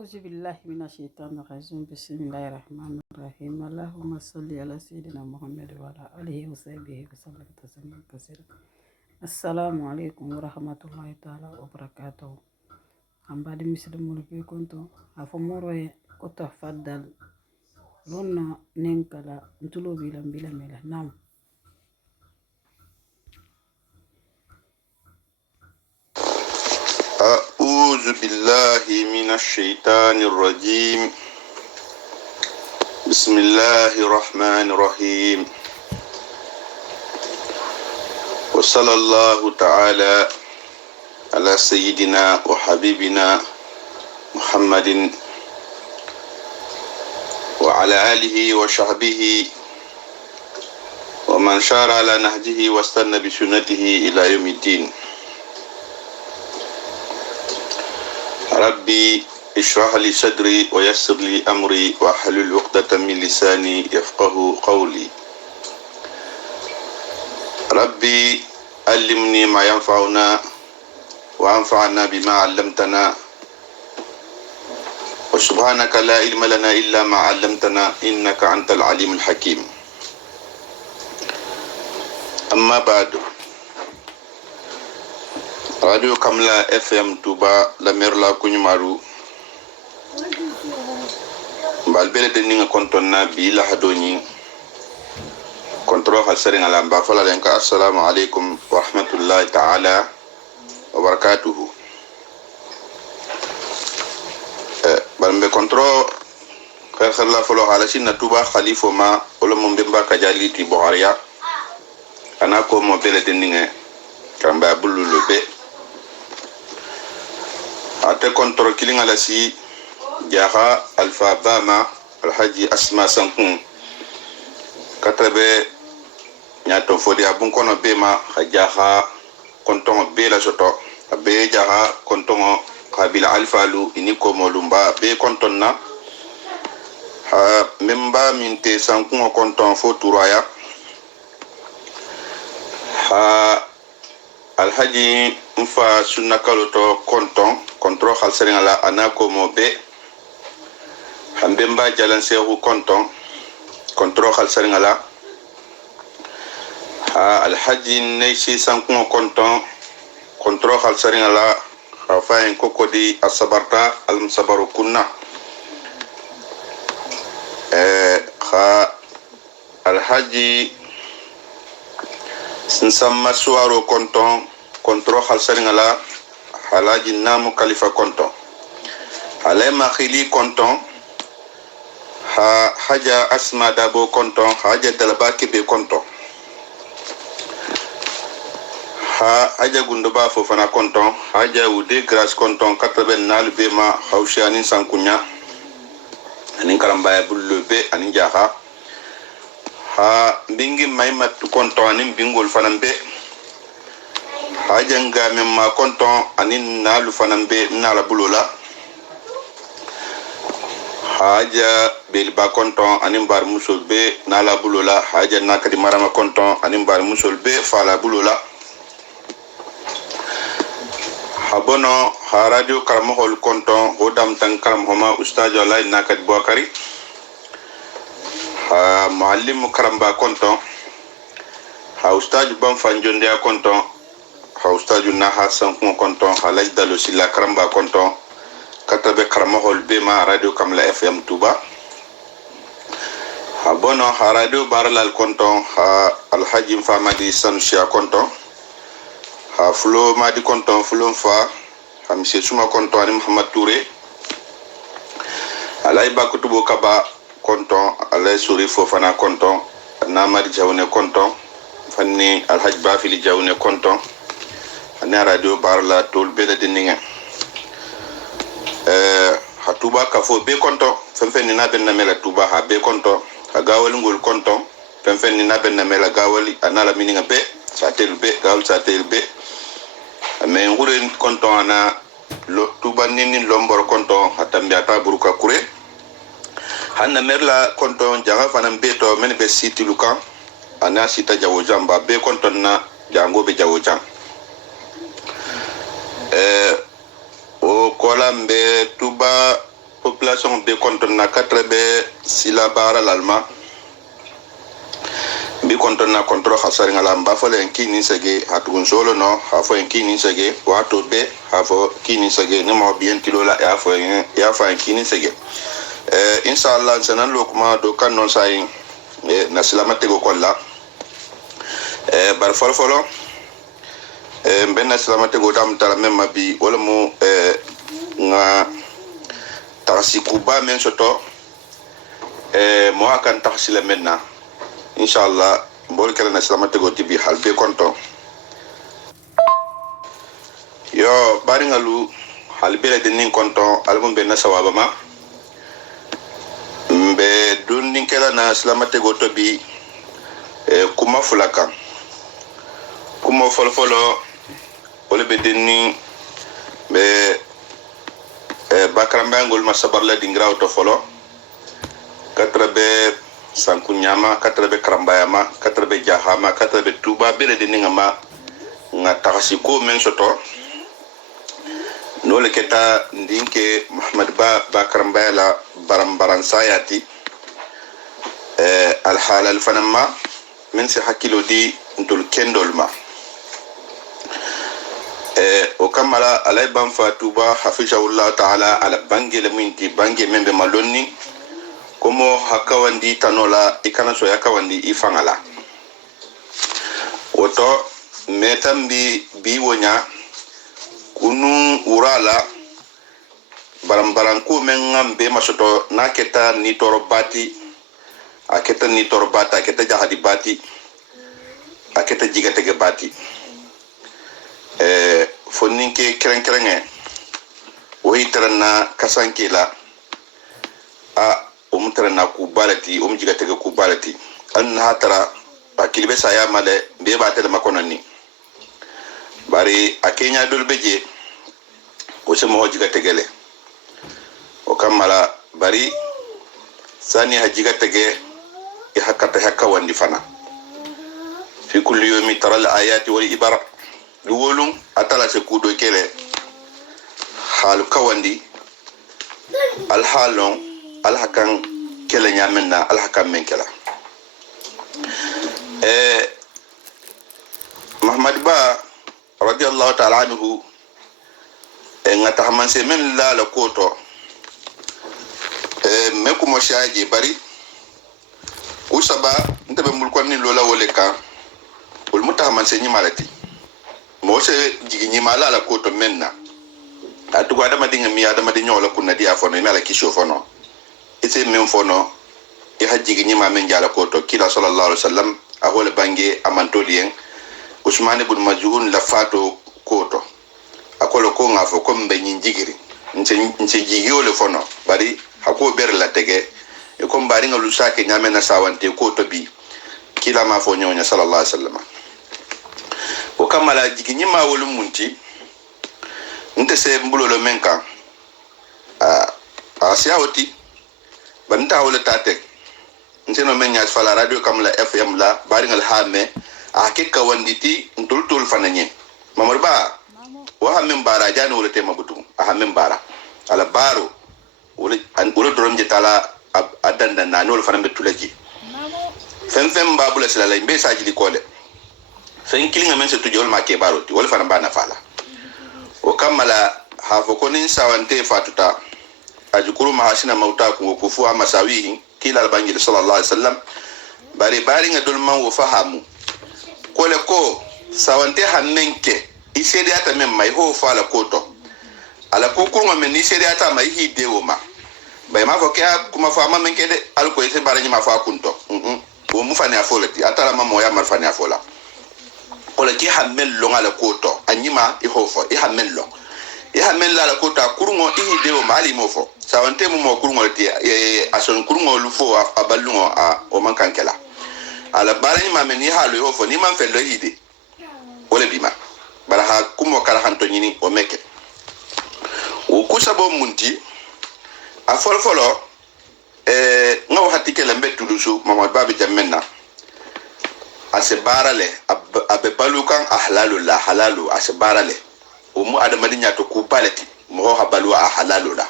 أعوذ بالله من الشيطان الرجيم بسم الله الرحمن الرحيم اللهم صل على سيدنا محمد وعلى آله وصحبه وسلم تسليما كثيرا. السلام عليكم ورحمة الله تعالى وبركاته. أم بعد مسلمون بكنتم أفمروا كتفضل لنا ننكلا نتلو بلا ملا نعم. أعوذ بالله من الشيطان الرجيم بسم الله الرحمن الرحيم وصلى الله تعالى على سيدنا وحبيبنا محمد وعلى آله وصحبه ومن شار على نهجه واستنى بسنته إلى يوم الدين. ربي اشرح لي صدري ويسر لي أمري واحلل عقدة من لساني يفقه قولي. ربي علمني ما ينفعنا وانفعنا بما علمتنا وسبحانك لا علم لنا إلا ما علمتنا إنك أنت العليم الحكيم. أما بعد، Radio Kamla FM Touba la merla kunyumaru balbele de ninga kontonna bi la hadoni kontro hasari ngala mba fala lenka. Assalamu alaikum wa rahmatullahi ta'ala wa barakatuhu. Balmbe kontro khair la folo halasin na Touba khalifo ma wala mo mbemba kajali ti boharia ana ko mo bele de ninga kamba bululu be ate kontro kilinga la si jaha alfa bama alhaji asma sankun katabe nyato fodi abun kono bema jaha kontongo be la soto be jaha kontongo kabila alfalu ini ko molumba be kontonna ha memba minte sankun konton fo turaya ha alhaji mfa sunna kaloto konton kontro khalsari ngala anako mobe hambemba jalan sehu konton kontro khalsari ngala ha alhaji neishi sankun konton kontro khalsari ngala khafain kokodi asabarta almusabaru kunna kha alhaji sinsamma suwaro konton kontro khalsari ngala halaji namu kalifa konton halema khili konton haja asma dabo konton haja dalaba kebe konton haja gundoba fofana konton haja ude gras konton kataben nalbe ma haushani sankunya anin karambaya bullobe anin jaha bingi maimat konton anin bingol fanambe haja ngame ma konton anin nalu fanambe nala bulola haja belba konton anin bar musolbe nala bulola haja nakadi marama konton anin bar musolbe fala bulola habono radio karamhol konton hodam tan karam homa ustaz alay nakadi bokari muallim karamba konton ustaz ban fanjonde konton ustaju na hasan kuma konton halaj dalo sila karamba konton katabe karamahol bema radio Kamla FM Touba habono radio baralal konton alhaji famadi sanusia konton fulo madi konton fulo fa hamse suma konton ani Muhammad Touré alay bakutubo kaba konton alay suri fofana konton na madi jawne konton fanni alhaji bafili jawne konton ana radio barla tol bele deninga hatuba kafo be konton femfen ni naben na mela tuba ha be konton agawal ngol konton femfen ni naben na mela gawali anala mininga be satel be gawal satel be me ngure konton ana lo tuba nini lombor konton hatambe ata buruka kure hanna merla konton jaga fanam be to men be siti lukan ana sita jawo jamba be konton na jango be jawo jam o kola mbe tuba population be konton na 4 be sila bara lalma bi konton na kontro khasari ngala mbafo le kini sege hatugun solo no hafo kini sege wato be hafo kini sege ne mo bien tilola ya fa kini sege inshallah sanan lokuma do kan non sai na silamate go kolla bar folo benna silamate go dam tala memma bi wala mo nga taxi kuba men soto mo hakan taxi la menna inshallah bol kala na silamate go tibi halbe konto yo bari ngalu halbe la denin konto album benna sawaba ma be dunnin kala na silamate go to bi kuma fulaka kuma folfolo wala be denni be bakrambangol masabar la dingraw to folo 4 be sankunyama 4 be karambayama 4 be jahama 4 be tuba be de ningama nga taxi ko men soto no le keta ndinke Muhammad ba karambala baran sayati al halal fanama men si hakilo di ndul kendolma o kamala alay ban fatuba hafizahullah ta'ala ala bange le minti bange membe malonni komo hakawandi tanola ikana so yakawandi ifangala woto metambi bi wonya kunu urala barambaran ko men ngambe masoto naketa ni torobati aketa ni torobata aketa jahadi bati aketa jigatege bati fonninke keren o hitarana kasankela umtarana ku balati jigatege ku balati an hatara akilbe saya male be batele makonani bari akenya dolbeje o se mo jigategele o kamala bari sani hajigatege e hakka wandi fana fi kulli yawmi tara al ayati wal ibara duwolum atala se kudo kele hal kawandi al halon al hakan kele nyamenna al hakan men kala Muhammad ba radiyallahu ta'ala anhu ngata hamanse men la koto me ko mo shaaje bari usaba ntabe mulkon ni lola woleka ul mutahamanse ni malati mo se jigi ni mala koto menna atu gada madinga mi adama de nyola kunna dia fono mi ala kisho fono ite men fono e hajigi ni ma men jala koto kila sallallahu alaihi wasallam ahole bange amantolien Usman ibn Majun la fato koto akolo ko ngafo ko mbe nyinjigiri nche jigi ole fono bari hako ber la tege e ko mbari ngalu sake nyame na sawante koto bi kila ma fo nyonya sallallahu alaihi wasallam o kamala jigi nyima wolu munti nte se mbulolo menka a siawoti banta wala tatek nte no men nyaat fala radio kamla FM la bari ngal hame akeka wanditi ntultul fananye mamar ba wa hamen bara jani wala tema butum hamen bara ala baro wala dorom je tala adanda na no fanan betulaji fem babula sala imbe sajili kole fen kilinga men se tujol ma ke baro wala fanan bana fala o kamala hafo konin sawante fatuta ajukuru mahasina mauta ku kufu masawihi kila albangi sallallahu alaihi wasallam bari ngadul man wo fahamu kole ko sawante hannenke iseri ata men mai ho fala koto ala kukurma men iseri ata mai hidewo ma bay ma ko kya kuma fa ma men kede al ko ise barani ma fa kunto o mu fani afolati atala ma moya mar fani afola kole ki hammel lo ngala koto anyima i hofo i hammel lo i hammel la koto kurungo i hidewo ma ali mofo sawante mu mo kurungo ti ason kurungo lu fo abalungo o man kankela ala barani ma men ni halu hofo ni man fello hide wala bima bara ha kumo kala hanto nyini o meke o kusabo munti a folfolo ngaw hatike lambe tulusu mamad babi jammenna ase barale abe balukan ahlalu la halalu ase barale o mu adamadi nyato ku baleti mo ha balu a halalu la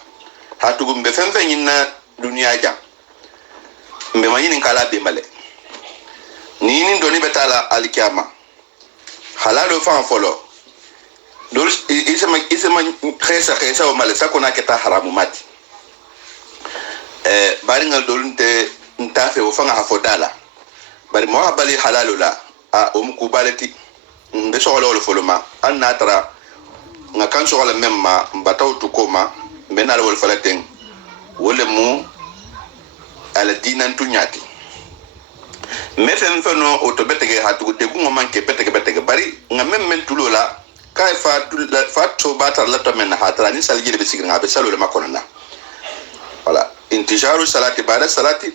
hatugu mbe femfe nyina dunia jam mbe manyini kala be male ni ni doni betala alkiyama halalo fa folo dol isema khesa o male sakona keta haramu mati bari ngal dol ntafe o fanga hafodala bari mo habali halalo la a ku balati mbe so wala foloma an natara nga kan so wala memma mbataw to koma mbe na wala falaten wala mu ala dinan tunyati mefem fano o to betege hatu de gungo manke betege bari nga memmen tulola kay fa to batar la to men hatara ni salji be signa be salo le makonna wala intijaru salati ba'da salati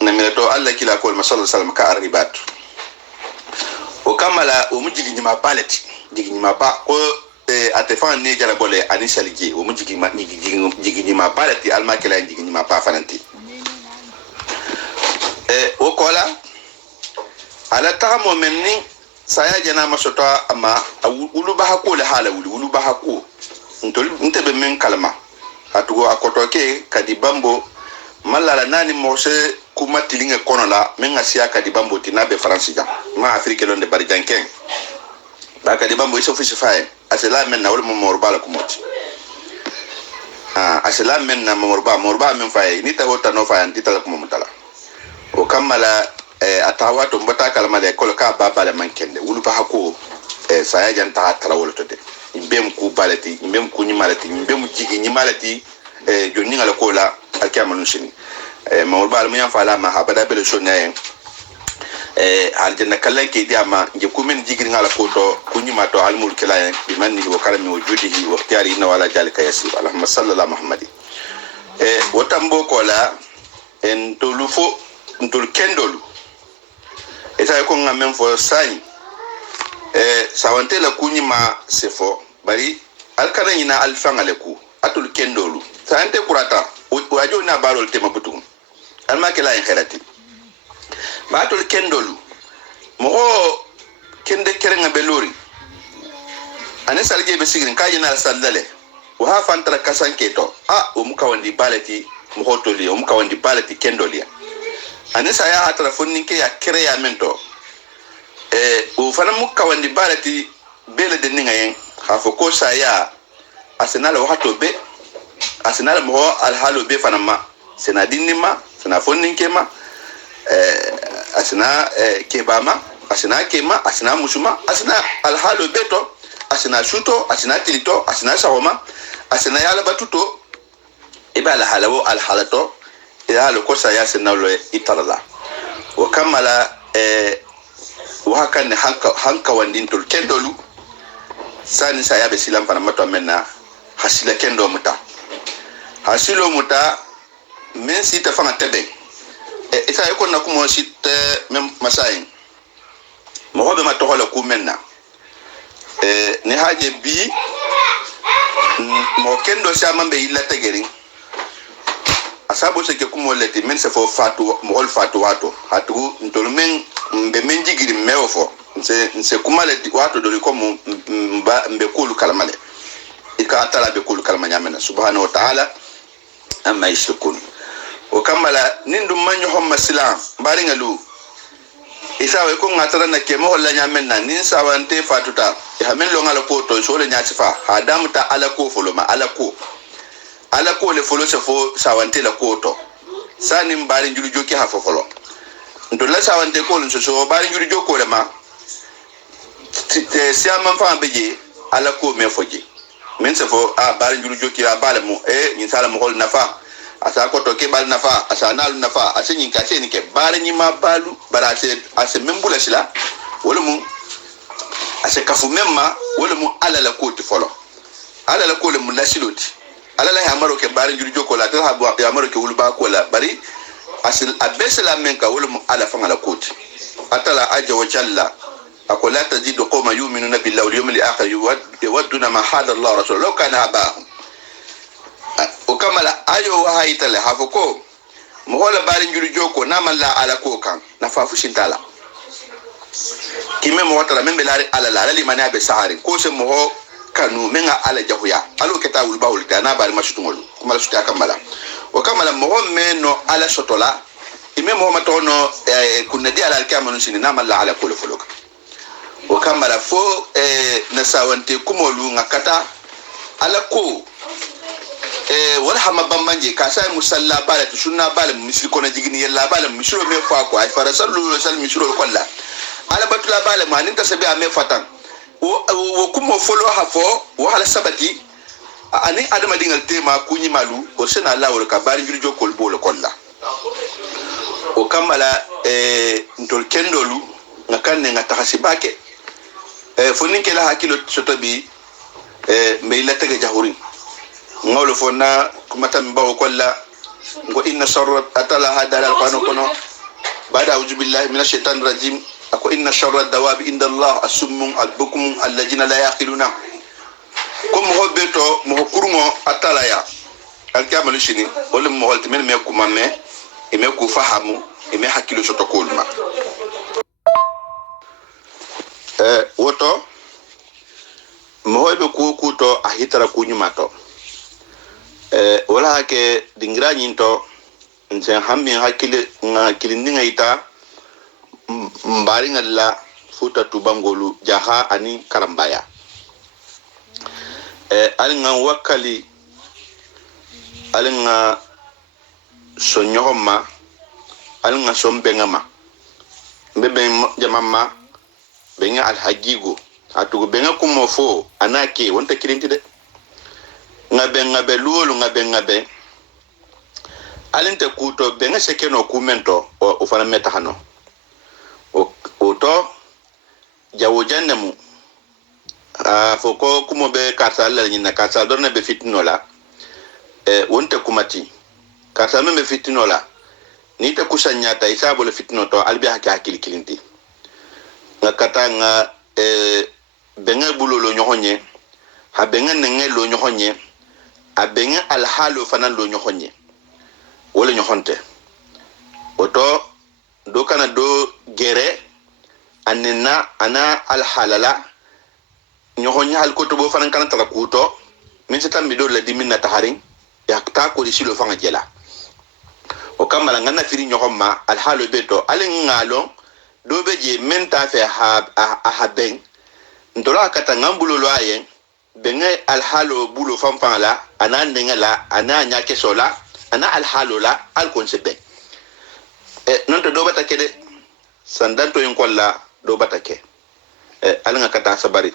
na milato alla kila ko sallallahu alaihi wasallam ka arribat o kamala o mujigi nyima balati jigi nyima ba ko atefan ne jara bole ani salji o mujigi nyima balati alma kila jigi nyima pa fananti o kola ala tamo menni saya jana masota ama ulu bahako le hala ulu bahako ntebe men kalma atugo akotoke kadibambo malala nani mose kuma tilinga kono la menga sia kadibambo tinabe fransija ma afrique londe bari janken ba kadibambo iso fusi fae asela men na wala morba la kumoti asela men na morba men fae ni ta hota no fae antita la kumutala o kamala atawato mbata kalma le kolka baba le mankende wulu ba hako saya janta tara wolo tode imbem ku balati imbem ku nyimalati imbem jigi nyimalati jonni ngala kola alkiyama nushini morba al muyan fala ma habada bele shonayen aljanna kallan ke diama je kumen jigir ngala koto kunyima to almul kilayen bi manni wa karami wa judihi wa ikhtiyari inna wala jalika yasir allahumma sallallahu muhammadi wotambo kola en tolufo ntol kendolu eta ko ngamen fo sai sawante la kunyima sefo bari alkana nyina alfangale ku atul kendolu sante kurata wajo na barol tema butum alma kala en kherati batul kendolu mo kende kerenga belori ane salje be sigrin kayina sallale wa ha fantara kasanketo o mukawandi balati mo hotoli o mukawandi balati kendoli ane saya atara fonninke ya kreya mento o fana mukawandi balati bele de ningayen ha foko saya asenala wato be asenala mo alhalo be fana ma sena dinima sena fonninke ma asina kebama asina kema asina musuma asina alhalo beto asina shuto asina tilito asina sawoma asina yala batuto ibala halawo alhalato ila ko saya sina lo itarala wa kamala wa hakan hanka wandin tul kendolu sani saya be silam pana mato menna hasila kendo muta hasilo muta men sita fanga tebe isa yako na kumo sit mem masayin mo hobe ma to hola ku menna ni haje bi mo kendo sama be illa tegeri asabo se ke kumo leti men se fo fatu mo hol fatu wato hatu ndol men be men jigiri mewfo nse kuma leti wato do ko mo mbe kulu kalmale ika atala be kulu kalma nyamena subhanahu wa ta'ala amma yashkun o kamala nindu manyo homma silam bari ngalu isa we ko ngatara na kemo holla nyamen na nin sawante fatuta ya men lo ngala poto so le nyasifa adam ta ala ko foloma ala ko le folo se fo sawante la koto sani mbari njuru joki ha fofolo ndo la sawante ko le so bari njuru joko le ma siama fa beje ala ko me foje men se fo bari njuru joki abale mo nyin sala mo hol nafa asa ko to ke bal nafa asa nalu nafa asa nyin ka se ni ke bari nyi ma balu bara se ase membula sila wala mu ase kafu memma wala mu ala la ko ti folo ala la ko le mu la siloti ala la hamaro ke bari njuru joko la ta habu ya hamaro ke wulu ba ko la bari asil abesala menka wala mu ala fanga la ko ti atala aja wa jalla akola tajidu qawma yu'minuna billahi wal yawmil akhir yawadduna ma hada Allah rasul law kana abahum o kamala ayo wa haitale hafoko mo hola bari njuru joko na malla ala ko kan na fafu shintala kime mo watara membe lari ala la limani abe sahari ko se mo kanu menga ala jahuya alo keta wulba wulta na bari mashutungolu kuma suta kamala o kamala mo meno ala sotola ime mo matono kunna di ala kamanu sini na malla ala kulu fuluka o kamala fo na sawante kumolu ngakata ala ko wala hama bambanje ka sai musalla bala to sunna bala misri kona jigini yalla bala misro me fa ko ay fara sallu sal misro kolla ala batula bala ma ninta sabi ame fatan wo kumo folo hafo wo hala sabati ani adama dingal tema kunyi malu o sena lawol ka bari jurjo kol bolo kolla o kamala ntol kendolu ngakanne ngata hasibake foninke la hakilo sotobi me ila tege jahuri ngolo fona kumata mbawo kolla ngo inna sharra atala hada alqanu kono bada a'udhu billahi minash shaitanir rajim ako inna sharra dawabi inda Allah asummun albukum alladhina la yaqiluna comme hobeto mo kurmo atala ya alkamalu shini wala mo holti men me kuma me e me ku fahamu e me hakilo soto kolma woto mo hobe ku to a hitara ku nyumato wala ke dingra nyinto nsen hammi hakile ngakili ninga ita mbari ngalla futa tubangolu jaha ani karambaya alinga wakali alinga sonyohoma alinga sombengama mbebe jamama benga alhajigo atugo benga kumofo anake wonta kirinti de ngabe luolu ngabe alinte kuto benga sekeno kumento o fana meta hano o to jawo jannemu foko kumo be karta la nyina karta dorna be fitnola wonte kumati karta me be fitnola ni te kusanya ta isabo le fitno to albi hakili kilinti ngakata nga benga bulolo nyohonye ha benga nenge lo nyohonye a benga alhalo fana lo nyohonye wala nyohonte oto do kana do gere anena ana alhalala nyohonya hal ko to bo fana kana tara kuto min se tambi do la diminna taharin ya ta ko risilo fanga jela o kamala ngana firi nyohomma alhalo beto alen ngalo do beje menta fe ha ben ndola kata ngambulo lo ayen benga alhalo bulo fanfala ana ndengala ana nyake sola ana alhalo la alkonsebe nonto do batake de sandanto yin kolla do batake alanga kata sabari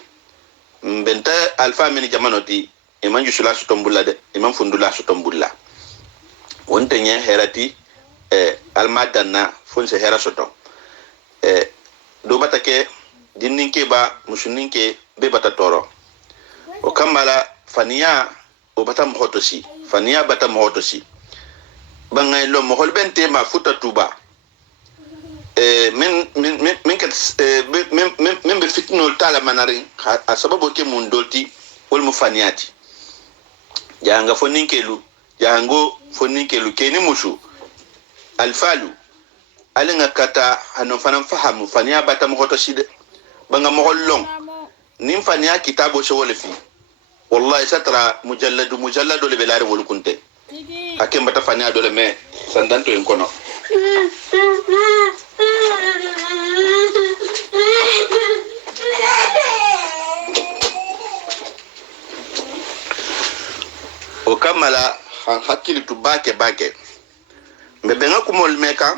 mbenta alfa mini jamanoti iman jusula su tombulla de iman fundula su tombulla wonte nye herati almadanna fonse hera soto do batake dinninke ba musuninke be bata toro o kamala faniya o bata mohotosi faniya bata mohotosi bangay lo mohol bente ma futa tuba men be fitno tala manari a sababu ke mun dolti wal mufaniyati janga foninkelu jango foninkelu keni musu alfalu alinga kata hanu fanan fahamu faniya bata mohotosi de banga mohollong nim faniya kitabo so wala fi wallahi satra mujalladu le belare wol kunte akem bata faniya dole me sandanto en kono o kamala hakili tu bake mbebenga kumol meka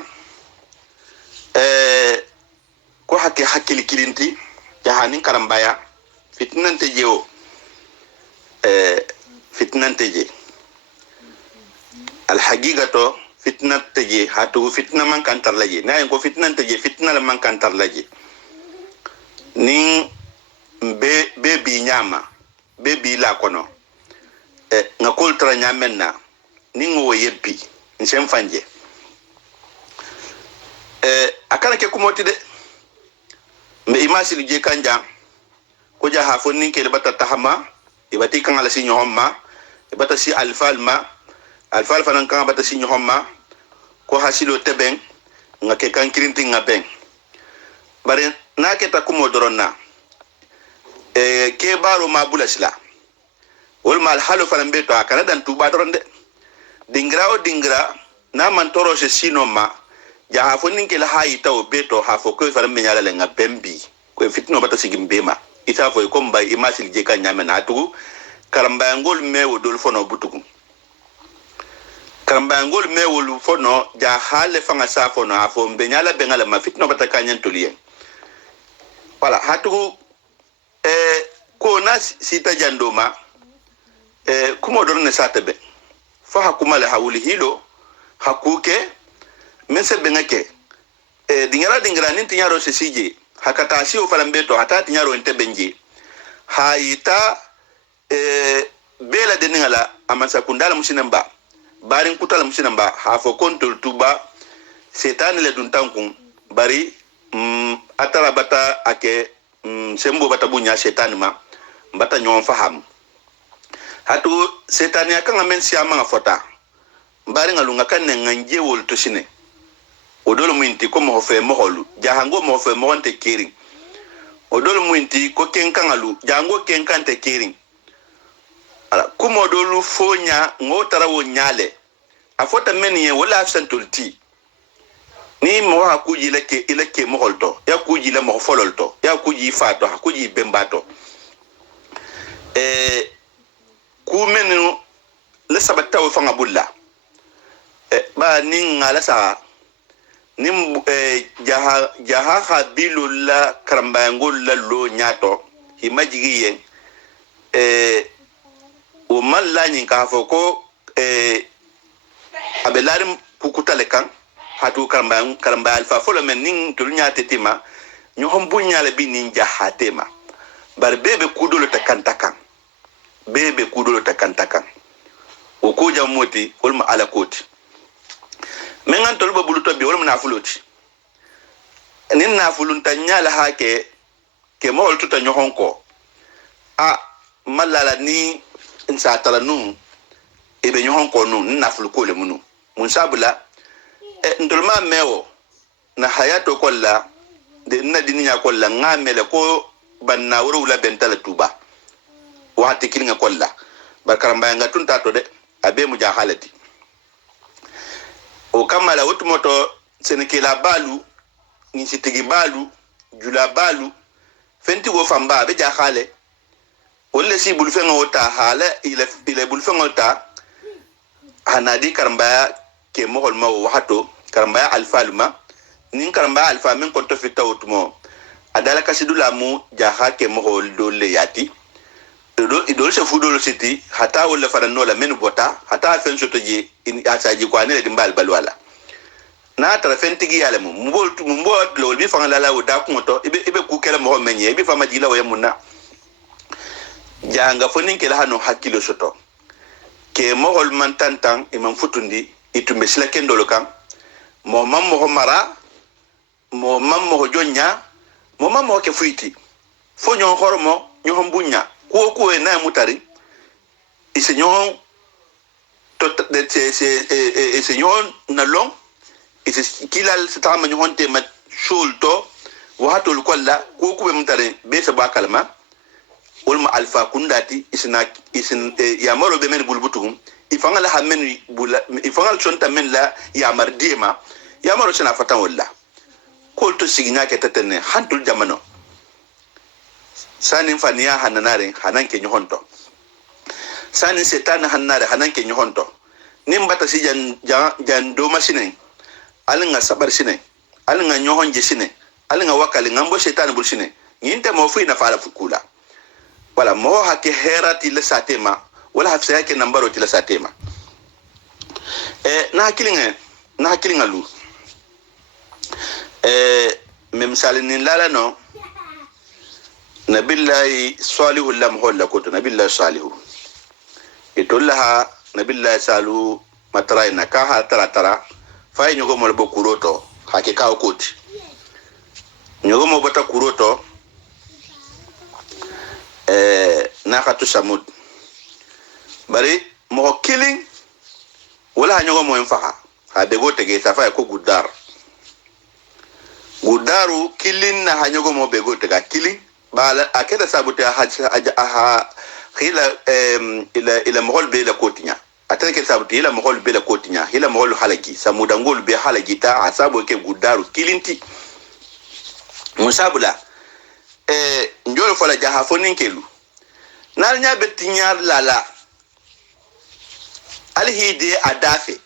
ko hakili kilinti jahani karambaya fitnante jeo fitnante je alhaqiqato fitnante je hatu fitna man kantar laje na ko fitnante je fitna la man kantar laje ni be bi nyama be bi la kono nga kultra nyamenna ni ngo yebbi nsem fanje akala ke kumoti de me imasi je kanja ko jaha fonni ke bata tahama ibati kan ala sinyo homma ibata si alfalma fanan kan bata sinyo homma ko hasilo teben nga ke kan kirinti nga ben bare na ke ta kumo doronna ke baro ma bulasila wol mal halo fanan be to akana dan tuba doronde dingra o dingra na man toro se sinoma ja ha fonin ke la hayi taw be to ha fo ko fanan me nyala lenga bembi ko fitno bata sigim bema ita fo ko mbay imasil je kan nyame na tugu karamba ngol mewo dol fono butugu karamba ngol mewo fono ja hale fanga sa fono ha fo be nyala be ngala ma fitno bata kanyen toliyen wala hatugu ko na sita jandoma kuma don ne satebe fa hakuma la hawli hilo hakuke mense bengake dingra ninti nyaro se sije hakata si o falambeto hatati nyaro ente benje haita bela de ngala amasa kundala musinamba barin kutala musinamba hafo kontol tuba setani le duntankun bari atara bata ake sembo bata bunya setani ma bata nyon faham hatu setani akanga men siama ngafota bari ngalunga kanne nganje wol to sine odolo muinti ko mo fe mo holu jahango mo fe mo onte kiring odolo muinti ko kenkangalu jango kenkante kiring ala kumo dolu fonya ngotara wo nyale afota menye wala absentulti ni mo hakuji ileke mo holto ya kuji la mo fololto ya kuji fato hakuji bembato ku menu le sabata wo fanga bulla ba ni ngala sa nim jaha habilu la karambangol la lo nyato himajiye o malla nyin ka fo ko abelarim kukutale kan hatu karamba alfa folo men nin tul nyate tima nyo hombunya le bi nin jahatema bar bebe kudolo takantakan bebe kudolo takantakan o ko jamoti olma ala koti mengan tolba buluto bi wolma nafuloti nin nafulun tanyala hake ke mol tuta nyohonko a malala ni insa tala nu ebe nyohonko nu naful ko le munu mun sabula ndolma mewo na hayato kolla de na dininya kolla ngamele ko banna wuro wula bentala tuba wati kilinga kolla bakaramba nga tunta to de abe mu jahalati o kamala wotumoto senekela balu ni sitigi balu jula balu fenti go famba be jahale wolle si bul fenga wota hala ile bul fenga wota hanadi karamba ke mohol ma wahato karamba alfaluma nin karamba alfa men konto fitta wotumo adala kasidula mu jaha ke mohol dole yati idol se fudolo siti hata wala faranno la men bota hata fen soto je in asaji ko anele dimbal balwala na tara fen tigi yale mu mbol lo bi fanga la o da ko to ibe ku kala mo menye ibe fama jila wa yamuna janga fonin kala hano hakilo soto ke mohol man tantan imam futundi itumbe sila kendolo kan mo mammo mara mo mammo jonya mo mammo ke fuiti fonyo hormo nyohom bunya ko na mutari isenyon to de isenyon na long ise kilal sitama nyon te mat shulto wa hatul kolla ko be mutari be sa bakalma ulma alfa kundati isin ya maro be men bulbutum ifanga la hamen bula ifanga chonta men la ya mardima ya maro sina fatan walla ko to sigina ke tatene hantul jamano sanin faniya hananare hanan ke nyohonto sanin setan hanare hanan ke nyohonto nim bata si jan do masine alinga sabar sine alinga nyohonje sine alinga wakali ngambo setan bul sine nyinte mo fu na fala fukula wala mo hake herati le satema wala hafsa yake nambaro tila satema na hakilinga lu memsalin lala no nabillahi salihu lam holla ko to nabillahi salihu itollaha nabillahi salu matrai na ka ha tara fay nyugo mo bo kuroto hake ka okoti nyugo mo bata kuroto na khatu samud bari mo killing wala nyugo mo enfaha ha de gote ge safa ko gudaru killing na hanyogo mo be gote ga killing bala akeda sabute ha hila ila mohol be la kotinya atake sabute ila mohol be la kotinya ila mohol halagi samudangol be halagi ta asabo ke gudaru kilinti musabula njolo fala jaha fonin kelu nal nya betinyar lala alhide adafe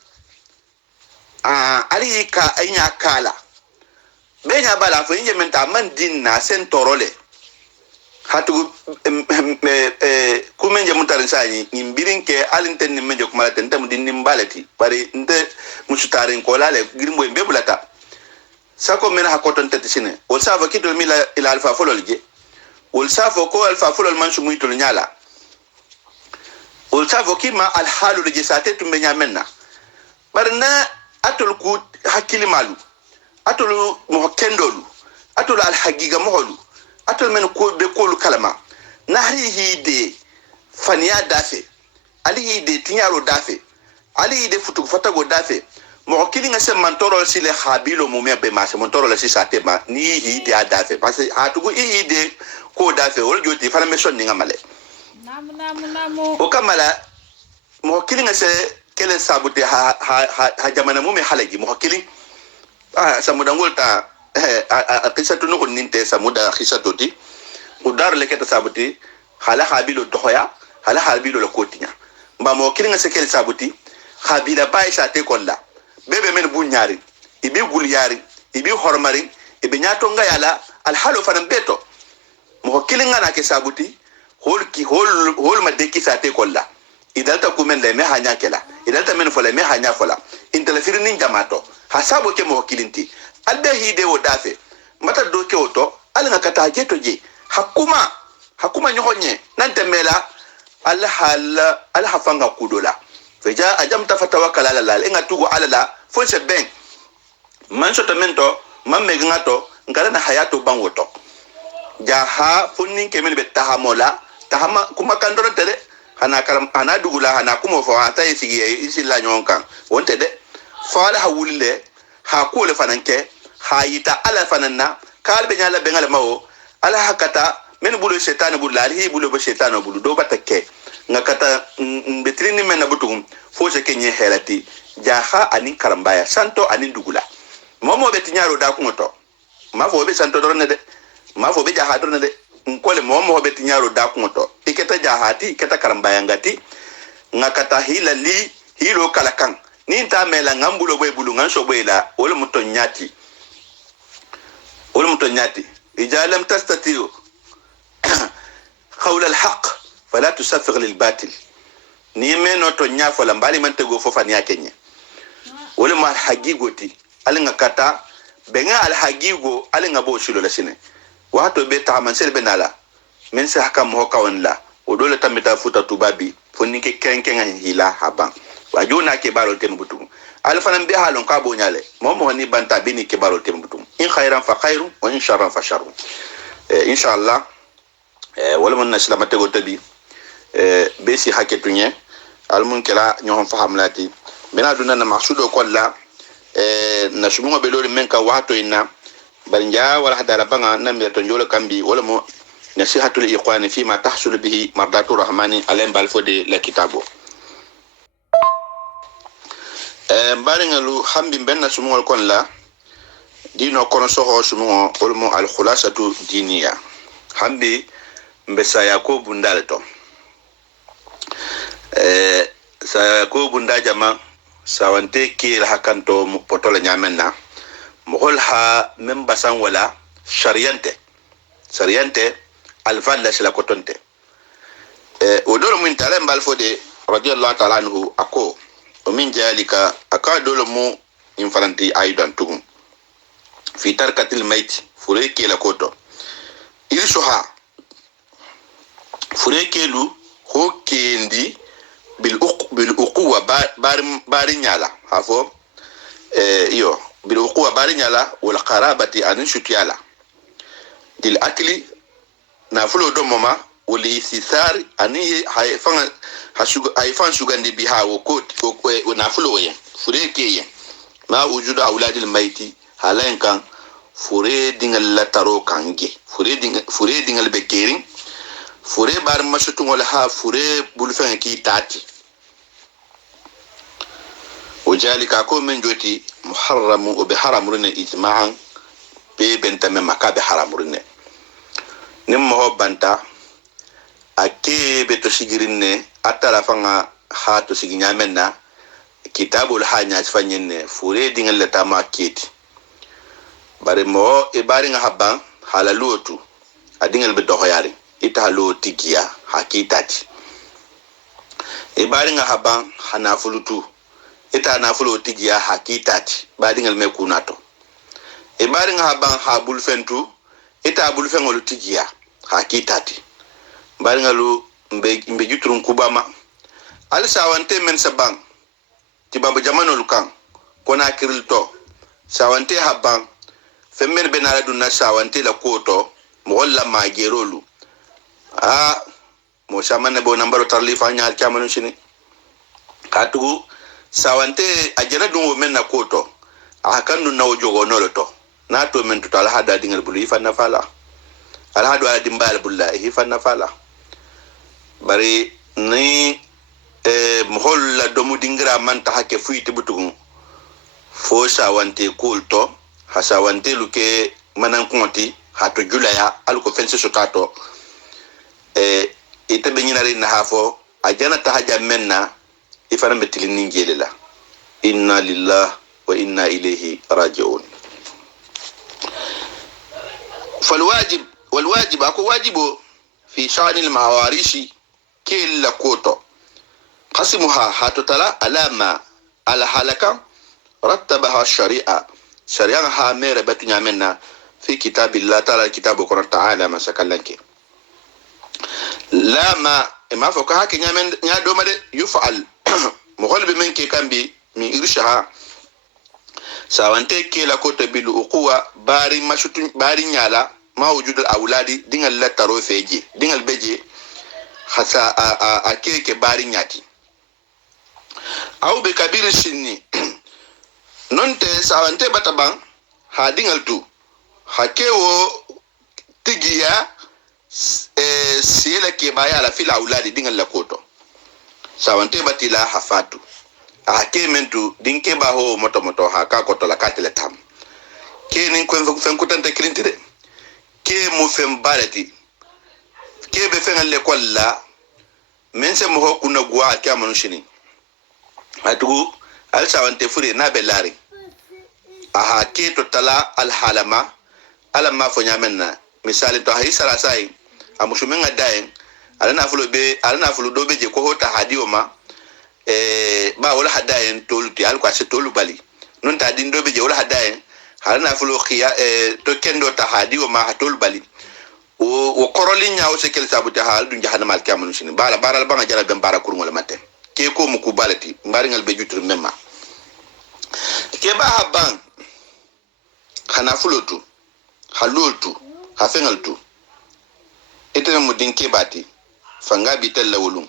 ali ka anya kala benya bala fo inje menta man dinna sen torole hatu kumenje mutarin sani nimbirin ke alinten ni menje kuma tentam din nimbalati bari nde musutarin ko lale girimbo be bulata sako men ha koton tetisine wol sava kito mila ila alfa fololje wol savo ko alfa folol man sumu to nyala wol savo kima al halu de sate tumbe nyamenna barna atul ku hakili malu atul mo kendolu atul al hagiga moholu atul men ko be kolu kalama nahri hide faniya dafe ali hide tinyaro dafe ali hide futu fatago dafe mo kili nga se mantoro sile habilo mo me be ma se mantoro la si satema ni hide dafe parce que atugo hide ko dafe wol joti fana me sonni ngamale namu o kamala mo kili nga se kele sabute ha jamana mo me halagi mo kili samudangol ta qisatu no ninte samuda qisatu ti udar le keta sabuti hala habilo dohoya hala habilo la kotinya mba mo kilinga sekele sabuti habila baisha te kolla bebe men bunyari ibi gulyari ibi hormari ibi nyato ngayala al halu fanan beto mo kilinga na ke sabuti hol ma deki sa te kolla idalta kumen le me hanya kela idalta men fola me hanya fola intela firin jamato hasabo ke mo kilinti albe hide wo dafe mata do ke oto alanga kata jeto je hakuma nyohonye nante mela al hafanga kudola feja ajam tafatawakkal ala la enga tugo ala la fonse ben man sotamento man megato ngara na hayato bangoto jaha funnin kemen be tahama kuma kandoro tere hana dugula hana kuma fo ata yisigi isilla nyonkan wonte de fala hawulle ha ko le fananke hayita ala fananna kalbe nyala bengal mawo ala hakata men bulu shetani bulu ali bulu be shetani bulu do batake ngakata betrini men na butugum fo se kenye helati jaha ani karambaya santo ani dugula momo betinyaro da kumoto mafo be santo dorne de mafo be jaha dorne de nkole momo betinyaro da kumoto iketa jahati iketa karambaya ngati ngakata hilo kalakan ni nta mela ngambulo boy bulu ngan so boy la wala mutonyati إذا لم تستطيع قول الحق فلا تسفغ للباطل نيمنو تونيا فلا بالي من تغو ففانيا كينيا ولا ما الحقيقتي ألينا كتا بينا الحقيقو ألينا بوشلو لسنة وهاتو بيتا من سير بنالا من سيحكم هوكا ونلا ودولة تمتا فوتا تبابي فنينكي كين هيلا حبان وجونا كبارو تنبتو alfanan bi halon ka bonyale momo ni banta bini ke baro tembutum in khairan fa khairu wa in sharran fa sharru inshallah wala man nasla matego tabi be si haketunye almun kala nyohon fahamlati bena dunna na maksudo kolla na shumo be lori men ka wato inna banja wala hadara banga nambe to njolo kambi wala mo nasihatul iqwani fi ma tahsul bihi mardatu rahmani alim balfode la kitabo baringalu hambi benna sumul kon la dino kono soho sumo olmo al khulasatu diniya hambi mbesa yakobu ndalto sa yakobu ndajama sawante ki la hakanto mu potola nyamenna mo hol ha membasan wala shariyante al valla sila kotonte odoro min tare mbalfode radiyallahu ta'ala anhu ako ومن ذلك أكاد لهم إنفرنتي أيضا تهم في تركة الميت فريكي لكوتو إلشها فريكي لو هو كيندي بالأقوة بارنيالا هافو بالأقوة بارنيالا والقرابة أنشتيالا دي الأكل نافلو دومما والاستثار أني haifan shugandi biha wa nafulo ya fureke ya ma wujudu auladil maiti halayen kan fure dingal la taro kange fure dingal be kerin fure bar mashutu wala ha fure bulfen ki tati وذلك كو من جوتي محرم وبحرام إجماعا بنت من مكاب حرام نم هو بنتا أكي بتشجرين أتلا فنا هاتو سجنيا منا كتاب الحاجة فنين فوري دين اللي تما كيت بريمو إبارين هبان حلالوتو أدين اللي بدوخياري إتهالو تيجيا حكيتاتي إبارين هبان حنافلوتو ita na fulo tigiya hakitati badingal me kunato e baringa haban ha bulfentu ita bulfengol tigiya hakitati baringalu mbe juturun kubama al sawante men saban tibaba jamanol kan kona kirilto sawante haban femmen benala dunna sawante la koto mo walla ma gerolu mo samane bo nambaro tarlifa nyaal chamanu shini katugu sawante ajara dungo men na koto akandu na ojogo noloto na to men to alhada dingal bulu ifanna fala alhadu ala dimbal bullahi ifanna fala bari ni muholla domu dingra man ta hake fuiti butugun fo sawante kulto hasawante luke manan konti hato julaya alko fense sotato ite benyinari na hafo ajana tahaja menna ifana betilin ningelela inna lillahi wa inna ilayhi raji'un والواجب اكو واجب في شأن المواريث كل كوتو قسمها هاتتلا علامة على حالك رتبها الشريعة شريعة هامير بتنيا منا في كتاب الله تعالى كتاب القرآن تعالى ما سكلنك لا ما فوقها كنيا من يا دوما يفعل مغلب منك كان بي من إرشها سوانتي كلا كوتو بالأقوى باري ما شتون باري نيالا ما وجود الأولاد دين الله ترو فيجي دين البيجي حتى أكيك باري نياتي أو بكبير السن نونت سوانتي بتبان هادين التو حكيو تجيا سيلا كبايا على في الأولاد دين الله كوتو sawante batila hafatu ake mentu dinke ba ho moto haka koto la katele tam ke nin ko fen kutante klintire ke mu fen balati ke be fen le kolla men se mo ho kuna gwa ke amanu shini atu al sawante fure na be lari aha ke to tala al halama alama fo nyamenna misali to hay sara sai amushumen ngadayen alana fulo do beje ko hota hadiyo ma ba wala hadayen toluti al kwase tolu bali non ta din do beje wala hadayen alana fulo khiya to kendo ta hadiyo ma tolu bali o koroli nyaaw se kel sabuta hal dun jahannama al kamanu shin bala baral banga jara ben bara kurngol maten ke ko mu ku balati mbaringal be jutur memma ke ba haban khana fulo tu halultu hafengal tu etena mu dinke bati fanga bitel lawulun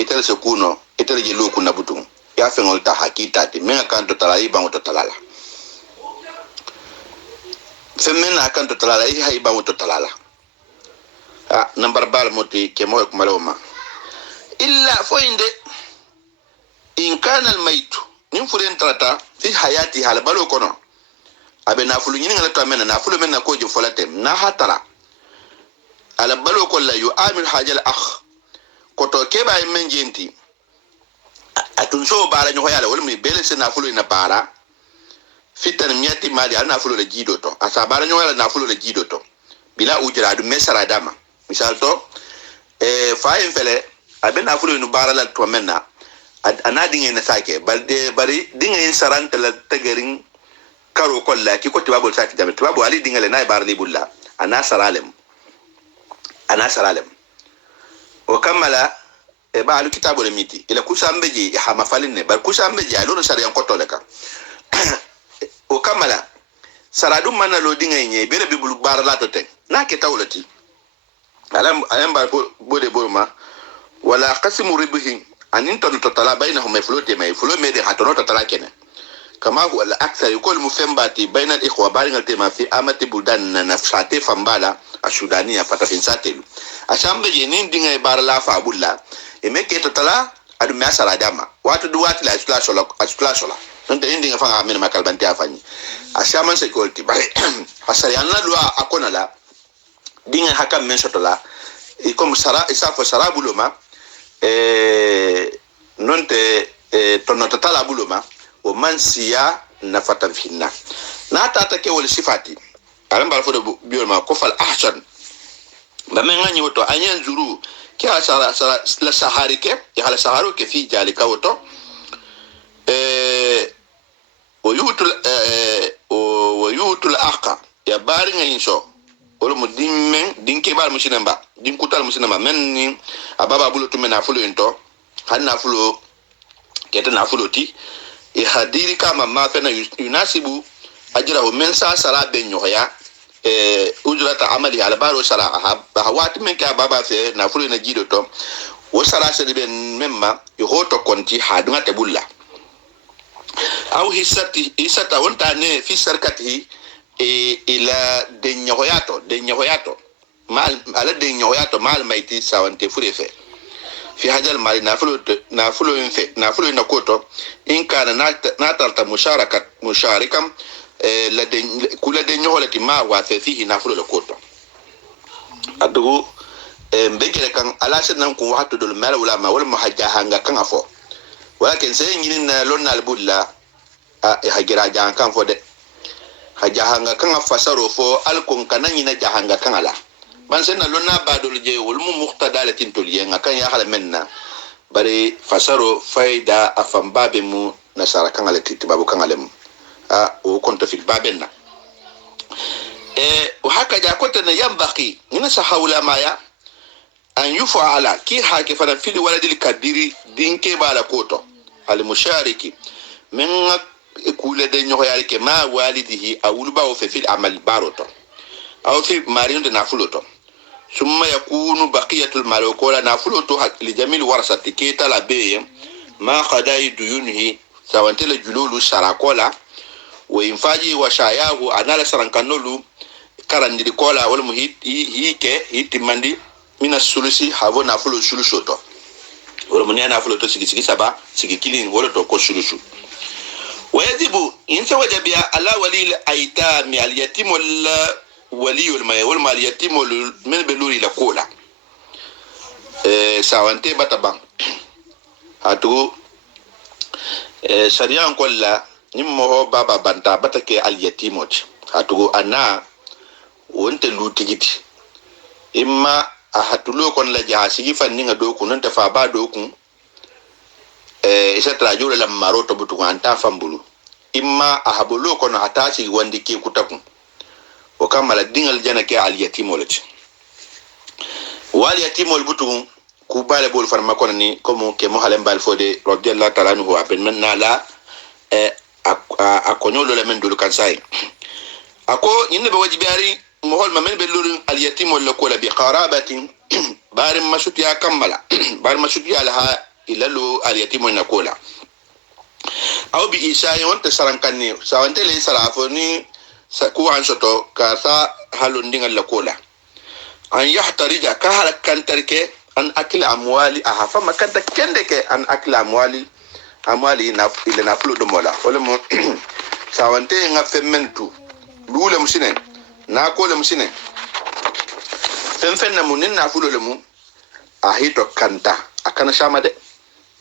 itel se kuno itel je loku na butun ya fengol ta hakita ti menga kan to talai bango to talala femena kan to talala i hay bango to talala number bal moti ke mo ko maloma illa fo inde in kana al maytu nin furen trata fi hayati hal balo kono abe na fulu nyinga la to mena na fulu mena ko je folate na hatara ala balo ko la yu amil hajal akh koto keba menjenti atun so bara nyo yala wala mi bele se na fulo ina bara fitan miati mali ana fulo le jido to asa bara nyo yala na fulo le jido to bila ujra du mesara dama misal to fayin fele abe na fulo inu bara la to menna ana dinge na sake balde bari dinge in saranta la tegerin karo kolla ki ko tibabol sake jabe tibabo ali dinge le nay bara li bulla ana saralem o kamala ba alu kitabo le miti ila kusambeji ha mafalinne bar kusambeji alo sariyan kotoleka o kamala saradum manna lo dinga nye bere be bulu bar la tote na ke tawlati alam bar bode borma wala qasmu ribhi anin to tala bainahum flote may flo me de hatono tala kene كما هو الأكثر يقول مفهماتي بين الإخوة بارين التما في أمة بلدان نفساتي فمبالا السودانية فتافين ساتلو عشان بجنين دينا بارلا فابولا يمكن تطلع أدو مياسا راداما واتو دوات لا أسكلاشولا ننت دينا فاها من مكال بنتي أفاني عشان من سيكولتي بحي حسريانا لوا أكونا لا دينا حكام من شطلا يكون سرا إسافو سرا بلوما ننت تنطلع بلوما ومن سيا نفتن فينا ناتا تكي ولا صفاتي أنا بعرف بيقول ما كفل أحسن بمن غني وتو أنين زرو كي على سارة لسهاري كي على سهارو كي في جالي كوتو ويوت الأقا يا بارين إنشو ولا مدين من دين كبار مسلم با دين كتار مسلم با من أبابا بلو تمن أفلو إنتو هن أفلو كتن أفلو تي ihadiri kama mafena yunasibu ajrahu min sa sara ben yoya ujrata amali ala baro sara hawati men ka baba fe na fulu na jido to wo sara se ben memma yoto konti hadunga tebulla aw hisata wonta ne fi sarkati ila denyoyato mal ala denyoyato mal maiti sawante furefe في هذا المال نافلو نكوتو إن كان ناتلت مشاركا كل دنيا التي ما وافي فيه نافلو نكوتو أدو بيجي كان على سنة نكون واحد دول مال ولا ما ولا محجها كان أفو ولكن سينجين لون البولا هجرا جان كان فود هجها كان أفسروا فو ألكم كان ينجها كان على man sen na lonna badol je wol mu muqtadalatin tuliyen kan ya hala menna bari fasaro faida afam babe mu nasara kan alati babu kan alem o konto fil babenna wa haka ja kota na yambaqi ina sahawla maya an yufala ki hake fana fil waladil kabiri dinke bala koto al mushariki min kula de nyoyal ke ma walidihi awulba o fil amal baroto aw fi marin de nafuloto ثم يكون بقية المال وكولا نافلوتو لجميل ورثة كيتا لبيه ما قضاء ديونه سوانت الجلول سراكولا وينفاجي وشاياه أنا لسرانكانولو كاراندي كولا والمهيت هيك مندي من السلسي هافو نافلو سلسوتو ولمنيا نافلوتو سيكي سبا سيكي كيلين ولتو كو سلسو ويجب إنسا وجبيا على ولي الأيتام اليتيم ولي المال والمال يتيم من بلوري لكولا ساوانتي باتبان هاتو سريان كولا نمو بابا بانتا باتكي اليتيموت هاتو أنا وانت لوتيجيت إما أهاتولو كون لجاسي فنين دوكو ننتفا با دوكو إسا تراجول لما روتو بتوكو أنتا فنبولو إما أهابولو كون هتاسي وانديكي كتاكو وكمل الدين الجنة كاليتيم ولد واليتيم والبتو كوبال بول فرماكونني كمو كمو حلم بالفودي رضي الله تعالى عنه وابن من لا أكونيولو لمن دول كانساي أكو ينبي واجباري مهول من بلور اليتيم ولا كولا بقرابة بار ما شوت يا كملا بار ما شوت يا لها إلا لو اليتيم ونكولا أو بإيشاي وانت سرانكني سوانت لي سرافوني سكو عن شتو كاسا هالوندين اللكولا أن يحترج كهلا كنترك أن أكل أموالي أهفا ما كنت كندك أن أكل أموالي إلى نفلو دمولا ولم سوانتي نفهمنتو لولا مسنين ناكولا مسنين فنفن منين نفلو لمو أهيتو كنتا أكنا شامد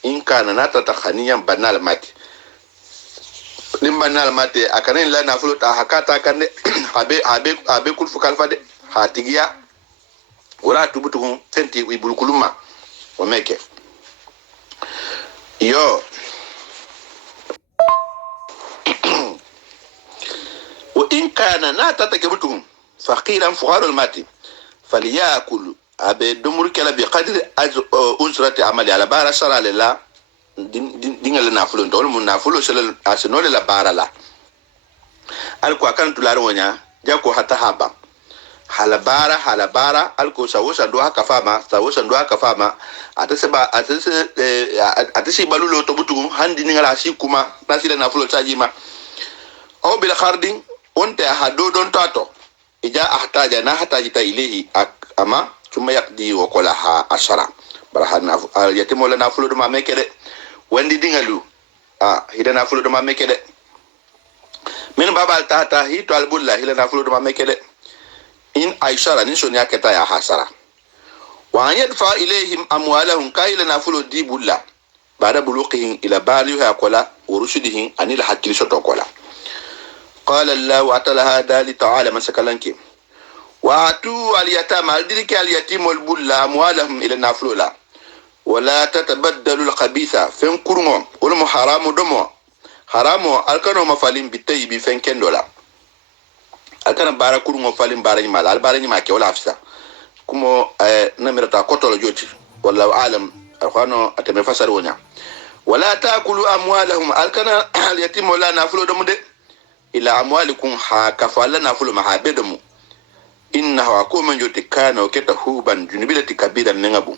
إن كان ناتا تخنيا بنال ماتي nimbanal mate akanen la na flota hakata kande abe kulfu kalfade hatigia wala tubutu fenti ibulukuluma wameke yo wa in kana na tatakebutu faqiran fuqarul mati falyakul abe dumur kala bi qadri uzrati amali ala bara sara lillah dingal na fulo ndol mun na fulo sel asenole la bara la al ko kan tularo nya jako hata haba halabara alko sawosa ndo haka fama atase balulo to butu handi ni ngala si kuma nasile na fulo tajima aw bil khardin onte hado don tato ija ahtaja na hatajita ilayhi ama tuma yaqdi wa qalaha ashara barahana yatimo la na fulo do ma mekede wandi dingalu hidana fulo do ma mekede min babal tata hito albulla hidana fulo do ma mekede in aishara ni sonya keta ya hasara wa yadfa ilayhim amwalahum kayla nafulo dibulla ba'da buluqihim ila baliha qala wa rushidihim anil hakil soto qala qala allah ta'ala hada li ta'ala masakalanki wa atu al yatama aldirki al yatimul bulla amwalahum ila naflula wala tatabaddalu al khabitha fen kurmo wal muharamu domo haramo alkano mafalim bitayibi fen kendola alkana bara kurmo falim bara nyima al bara nyima ke wala afsa kumo namirata kotolo joti wallahu alam akhano ateme fasar wonya wala taakulu amwalahum alkana al yatim wala nafulu domude ila amwalikum ha kafala nafulu mahabedamu innahu akuma joti kana oketa huban junubilati kabira nengabu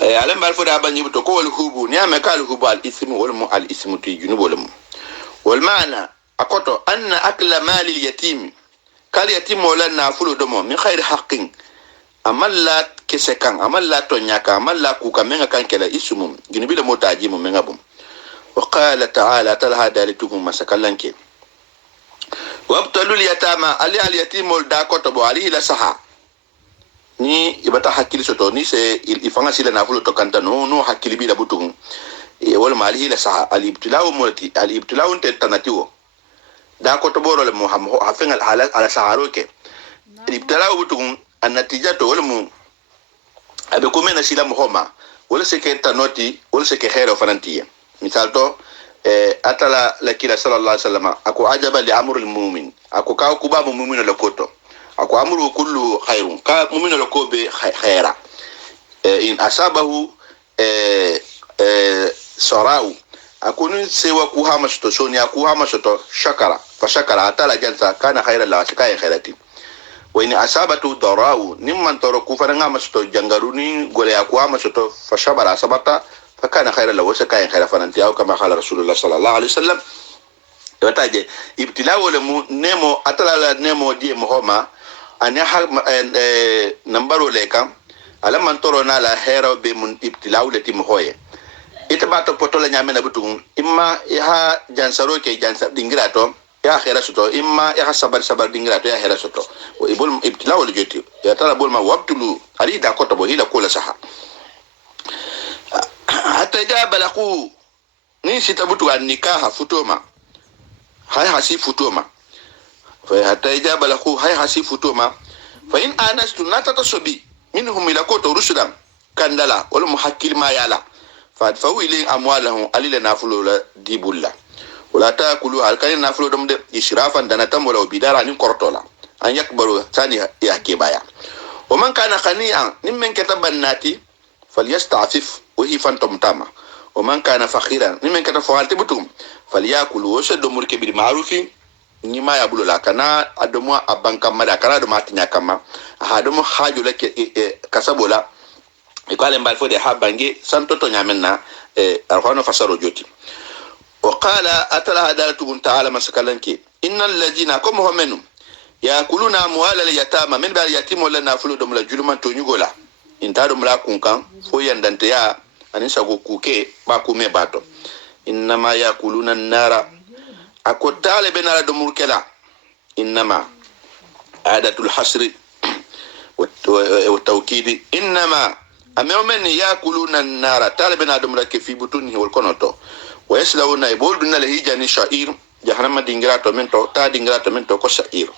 alam barfo da banyi to ko wal hubu ni amekal hubu al ismu wal mu al ismu ti junubo lam wal maana akoto anna akla mali al yatim kal yatim wala nafulu domo min khair haqqin amalla kesekan amalla tonyaka amalla kuka menga kankela ismu junubile motaji mu mengabu wa qala ta'ala talhada litukum masakallanke wabtalu al yatama ali al yatim wal da koto bo ali la saha ni ibata hakili soto ni se ifanga sila nafulu to kanta no hakili bi da butung wal mali la saha al ibtilau multi al ibtilau te tanatiwo da ko to boro le muhammad hafenga ala saharo ke ibtilau butung annatija to wal mu abe ko mena sila muhoma wala se ke tanoti wala se ke khairo fanantiya misal to atala la kila sallallahu alaihi wasallam ako ajaba li amrul mu'min ako ka ku babu mu'min la koto ako amru kullu khairun ka mu'minu lakobe khaira in asabahu sarau akunu sewa ku hama sto sonia ku hama sto shakara fa shakara atala jansa kana khaira la shakaya khairati wa in asabatu darau nimman taraku fa ngama sto jangaruni gole aku hama sto fa shabara sabata fa kana khaira la shakaya khaira fananti au kama khala rasulullah sallallahu alaihi wasallam wataje ibtila wala mu nemo atala la nemo die mohoma anya nambaro leka alaman toro na la hera be mun ibtilaw leti moye itabato potola nyame na butung imma ya jansaro ke jansa dingrato ya hera soto imma ya sabar dingrato ya hera soto wa ibul ibtilaw le joti ya tala bol ma wabtulu ali da koto bo hila kula saha hatta jabalaku ni sitabutu an nikaha futoma hay hasi futoma hatta ijaba lahu hay hasifutuma fa in anastu natatasobi minhum ila koto rusudan kandala wal muhakkil ma yala fa fawilin amwalahum alila nafulu la dibulla wala taakulu alkan nafulu dum de israfan dana tambola bidara ni kortola an yakbaru tani ya kebaya wa man kana khani'an nimmen katabannati falyasta'fif wa hi fantum tama wa man kana fakhiran nimmen katafawalti butum falyakulu wa shaddu mulki bil ma'rufi nyima ya bulo la kana adomo abanka mada kana do matinya kama adomo hajo la kasabola ikale mbal fo de habange santoto nyamenna arhono fasaro joti wa qala atala hadalatu ta'ala masakalanki innal ladina kum homenu yakuluna amwala al yatama min bal yatim wala nafulu dum la julman to nyugola intado mla kunkan fo yandante ya anisa go kuke ba ku me bato innama yakuluna an-nara ako talibe nala do murkela innama adatul hasri wa tawkid innama amman yakuluna an-nara talibe nala do murke fi butunihi wal konoto wa yaslawuna ibolduna la hijani sha'ir jahannama dingrato mento ko sha'ir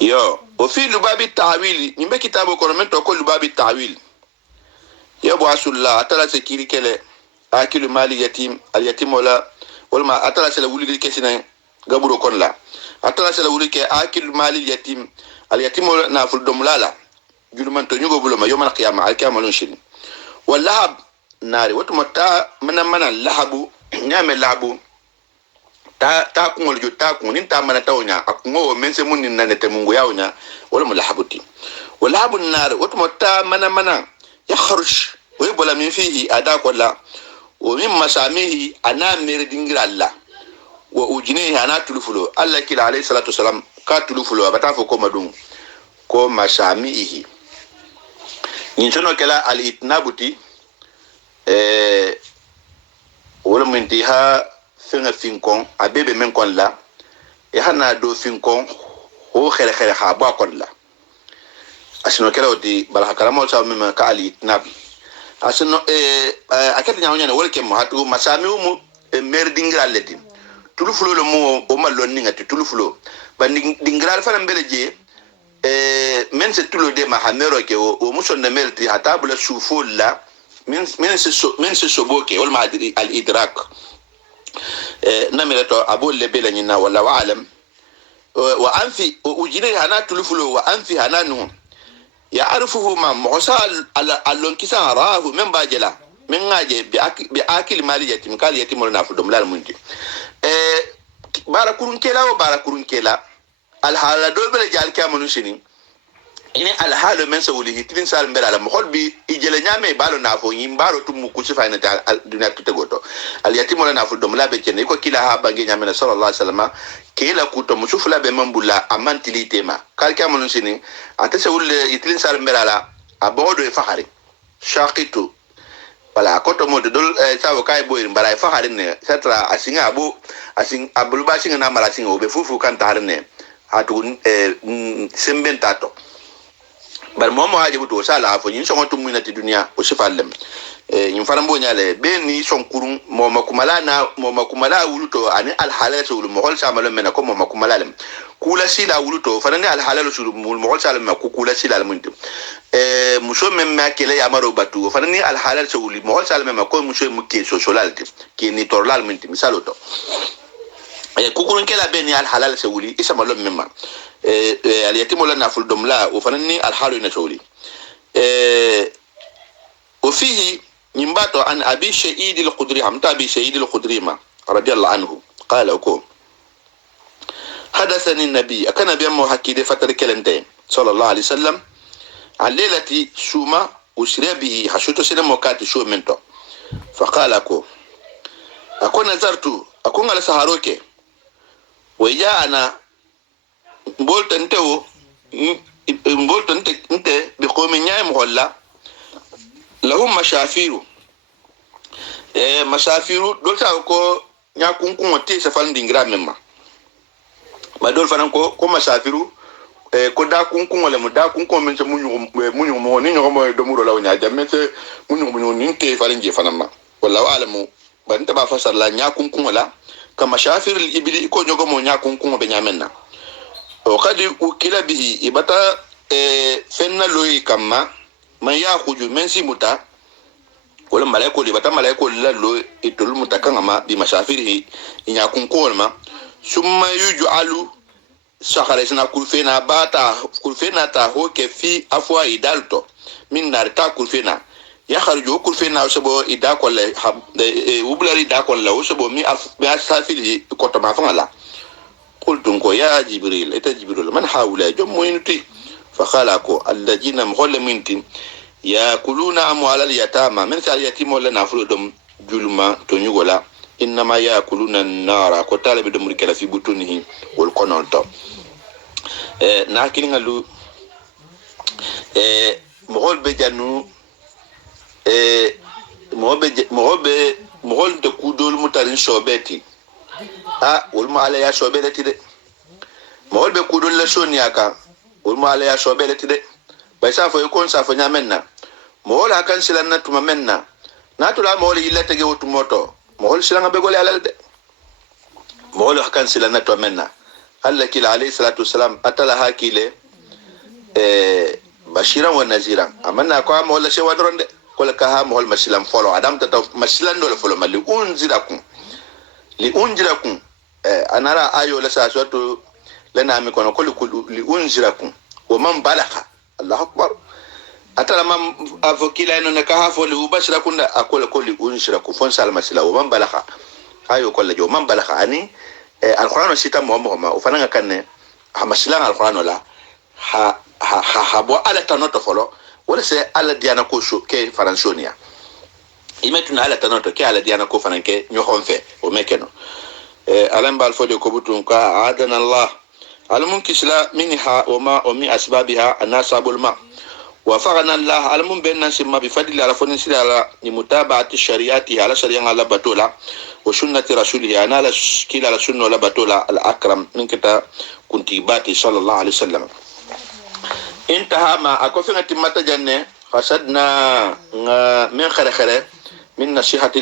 yo o fi lubabi ta'wil nimbe kitabo ko mento ko lubabi ta'wil ya bu asulla atala sekiri kele akilu mali yatim al yatim wala walma atala sala wuli ke sinan gaburo kon la atala sala wuli ke akil mali yatim al yatim na ful domlala julman to nyugo buloma yomal qiyamah al qiyamah lon shin wallahab nari wato mata mana lahabu nyame lahabu ta kungol jo ta kun nin ta mana tawnya akungo men se mun nan te mungu yawnya wala mulahabuti wala habun nar watmo ta mana yakhruj wa yubla min fihi ada kolla wa min masamihi ana mer dingira Allah wa ujinihi ana tulufulo Allah kila alayhi salatu wasalam ka tulufulo bata fo ko madum ko masamihi nin sono kala al itnabuti wala mintiha fenga finkon abebe men kon la e hana do finkon ho khere ha ba kon la asino kala odi bala karamo sa mema ka ali nabi asino akati nyawnya ne wala kem hatu masami mu mer dingra leti tulufulo lo mo o mallon ninga tulufulo ba dingra fa mbeleje men se tulo de ma hamero ke o muson na melti hata bula sufulla men se soboke wal madri al idrak namirato abul lebela nyina wala wa alam wa anfi ujine hana tulufulo wa anfi hananu يعرفه ما معصال على كيسان راه من باجلا من غاجي بأكل مال يتيم قال يتيم ولا نافل دم لا المنتي باركورن كلا وباركورن كلا الحال دول بلا جال كامل سنين ini alhaalo men sa wuli hitin sal mbera la mohol bi ijele nyame balo na fo yimbaro tum ku sifa ina ta dunya to tegoto al yatim wala na fo dom la be kene ko kila ha bangi nyame na sallallahu alaihi wasallam kila ku to musufla be mambula amantili tema kal kamon sini ata sa wuli hitin sal mbera la abodo e fahari shaqitu wala ko to mo dol sa wo kay boy mbara e fahari ne satra asinga abu asin abul basinga na mara singa obe fufu kan tarne hatu semben tato bar momo haje buto sala fo yin songo tumina ti dunia o sifallem yin farambo nyale be ni son kurun moma kumala wuluto ani al halal sul mo hol samalo mena ko moma kumala lem kula sila wuluto fanani al halal sul mo hol salam ko kula sila al muntu muso mem ma kele yamaro batu fanani al halal sul mo hol salam ko muso mu ke so solalti ke ni torlal muntu misaloto kukurun kela be ni al halal sul isa malo memma اليتيم ولا نافل دملا وفنني الحال نشولي وفيه ينباتو عن أبي شهيد الخدري هم أبي شهيد الخدري ما رضي الله عنه قال أكو حدثني النبي أكن نبي أمه حكي فترة كلمتين صلى الله عليه وسلم عن ليلة سوما وسري به حشوت سنة موكات شو منتو فقال أكو نزرت أكو على سهروك ويا أنا mboltante bi qomi nyaay mo holla lahum mashafiru mashafiru dol sa ko nya kunkun wote sa fal dingra memma ba dol fanan ko mashafiru ko da kunkun wala mo da kunkun men se munyu mo ni nyogo mo do muro law nya jamme se munyu ni te falen je fanan ma wala alamu ban ta ba fasar la nya kunkun wala kama shafirul ibli ko nyogo mo nya kunkun be nyamenna وقد وكل به إبتا فن لوي كما من يأخذ من سيمتا ولا ملاك ولا إبتا ملاك ولا لو يتلو متكلم بمشافيره إن يكون كولما ثم يجعل سخرسنا كلفنا باتا كلفنا تاهو كفي أفوا إدالتو من نار تا كلفنا يخرج كلفنا وسبو إداك ولا وبلاري إداك ولا وسبو مي أسافيره كتما فعلا قلت يا جبريل إتا جبريل من حاول جمعينتي فخلقوا الذين مغلمين يأكلون أموال اليتامى من سال اليتيم ولا نافلهم جلما تنيولا إنما يأكلون النار كتال بدم ركلا في بطونه والقناط ناكلين له مغول بجانو مغول دكودول متارين شوبتي ulma ala ya shobele tide mol be kudul la shoniaka ulma ala ya shobele tide bay sa fo kon sa fo nyamenna mol akan silan na tuma menna natula mol illa tege wotu moto mol silan be gole ala de mol akan silan na tuma menna alla kila alayhi salatu wassalam atala hakile bashiran wa naziran amanna ko mol la she wadronde ko ka ha mol masilan folo adam ta masilan do folo mali unzirakum li unjirakum anara ayo la sa soto lana mi kono ko li unjirakum wa man balagha Allahu akbar atala mam afokila no ka hafo li ubashirakum da akola ko li unjirakum fon sal masila wa man balagha ayo ko la jo man balagha ani alquran sita mo ma o fana kanne ha masilan alquran la ha bo ala tanoto folo wala se ala diana ko so ke faransonia imetuna ala tanoto ke ala diana ko fananke nyohon fe o mekeno alam bal fode ko butun ka adana allah alamun kisla minha wa mi asbabiha anasabul ma وفقنا الله على من بيننا سما بفضل على فنسل على متابعة الشريعة على شريعة على بطولة وسنة رسوله أنا على كلا على سنة على بطولة الأكرم من كتا كنت باتي صلى الله عليه وسلم انتهى ما أكوفنا تمتا جنة قصدنا من خير من نصيحة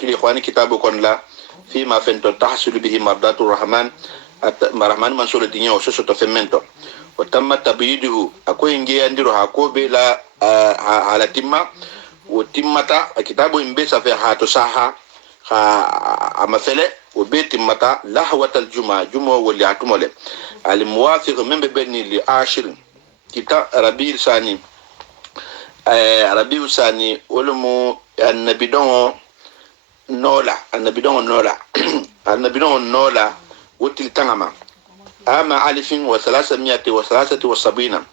الإخوان كتاب كون لا فيما فنتو تحصل به مرضات الرحمن منصور الدنيا وسوسة فمنتو وتم تبييده أكو إنجي أندرو هاكو بلا على تما وتمتا كتابو إمبسا في هاتو ساحة أما فلي وبيت متا لحوة الجمعة جمعة واللي هاتمولي الموافق من ببني لعاشر كتاب ربيع ثاني ربيع ثاني ولمو النبي دون نولا النبي دون نولا وتل تنغما أما ألف وثلاثمائة وثلاثة وسبعين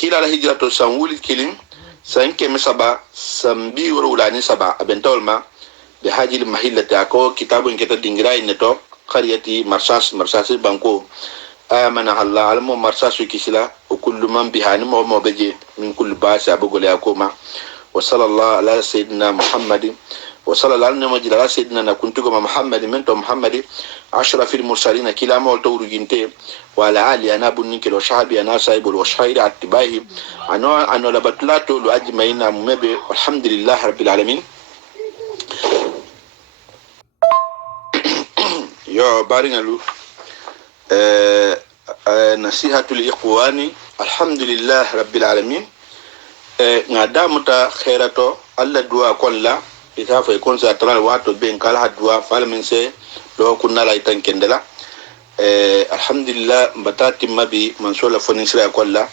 كلا الهجرة سنقول كلين سنك مسبا سنبي ورولاني سبا أبنتول ما بحاجة المحلة أكو كتاب كتاب دينغراي نتو قريتي مرساس بانكو آمنا الله علم مرساس كسلا وكل من بهاني مو بجي من كل باس أبو أكوما وصلى الله على سيدنا محمد وصلى الله على سيدنا كنتكم محمد منتم محمد أشرف المرسلين كلا ما ولتورو جنتي وعلى آلي أنا بنيك وشعبي أنا سايب والشهير اتباعي أنا لبطلاتو لأجمعين ممبي والحمد لله رب العالمين يا بارينالو نصيحة الإخوان الحمد لله رب العالمين نادامتا خيراتو الله دعا كلا إذا فيكون ساتران واتو بين كلا دعا فالمن سي لو كنا لا يتنكندلا الحمد لله بتاتي ما بي منصور فنسلا كلا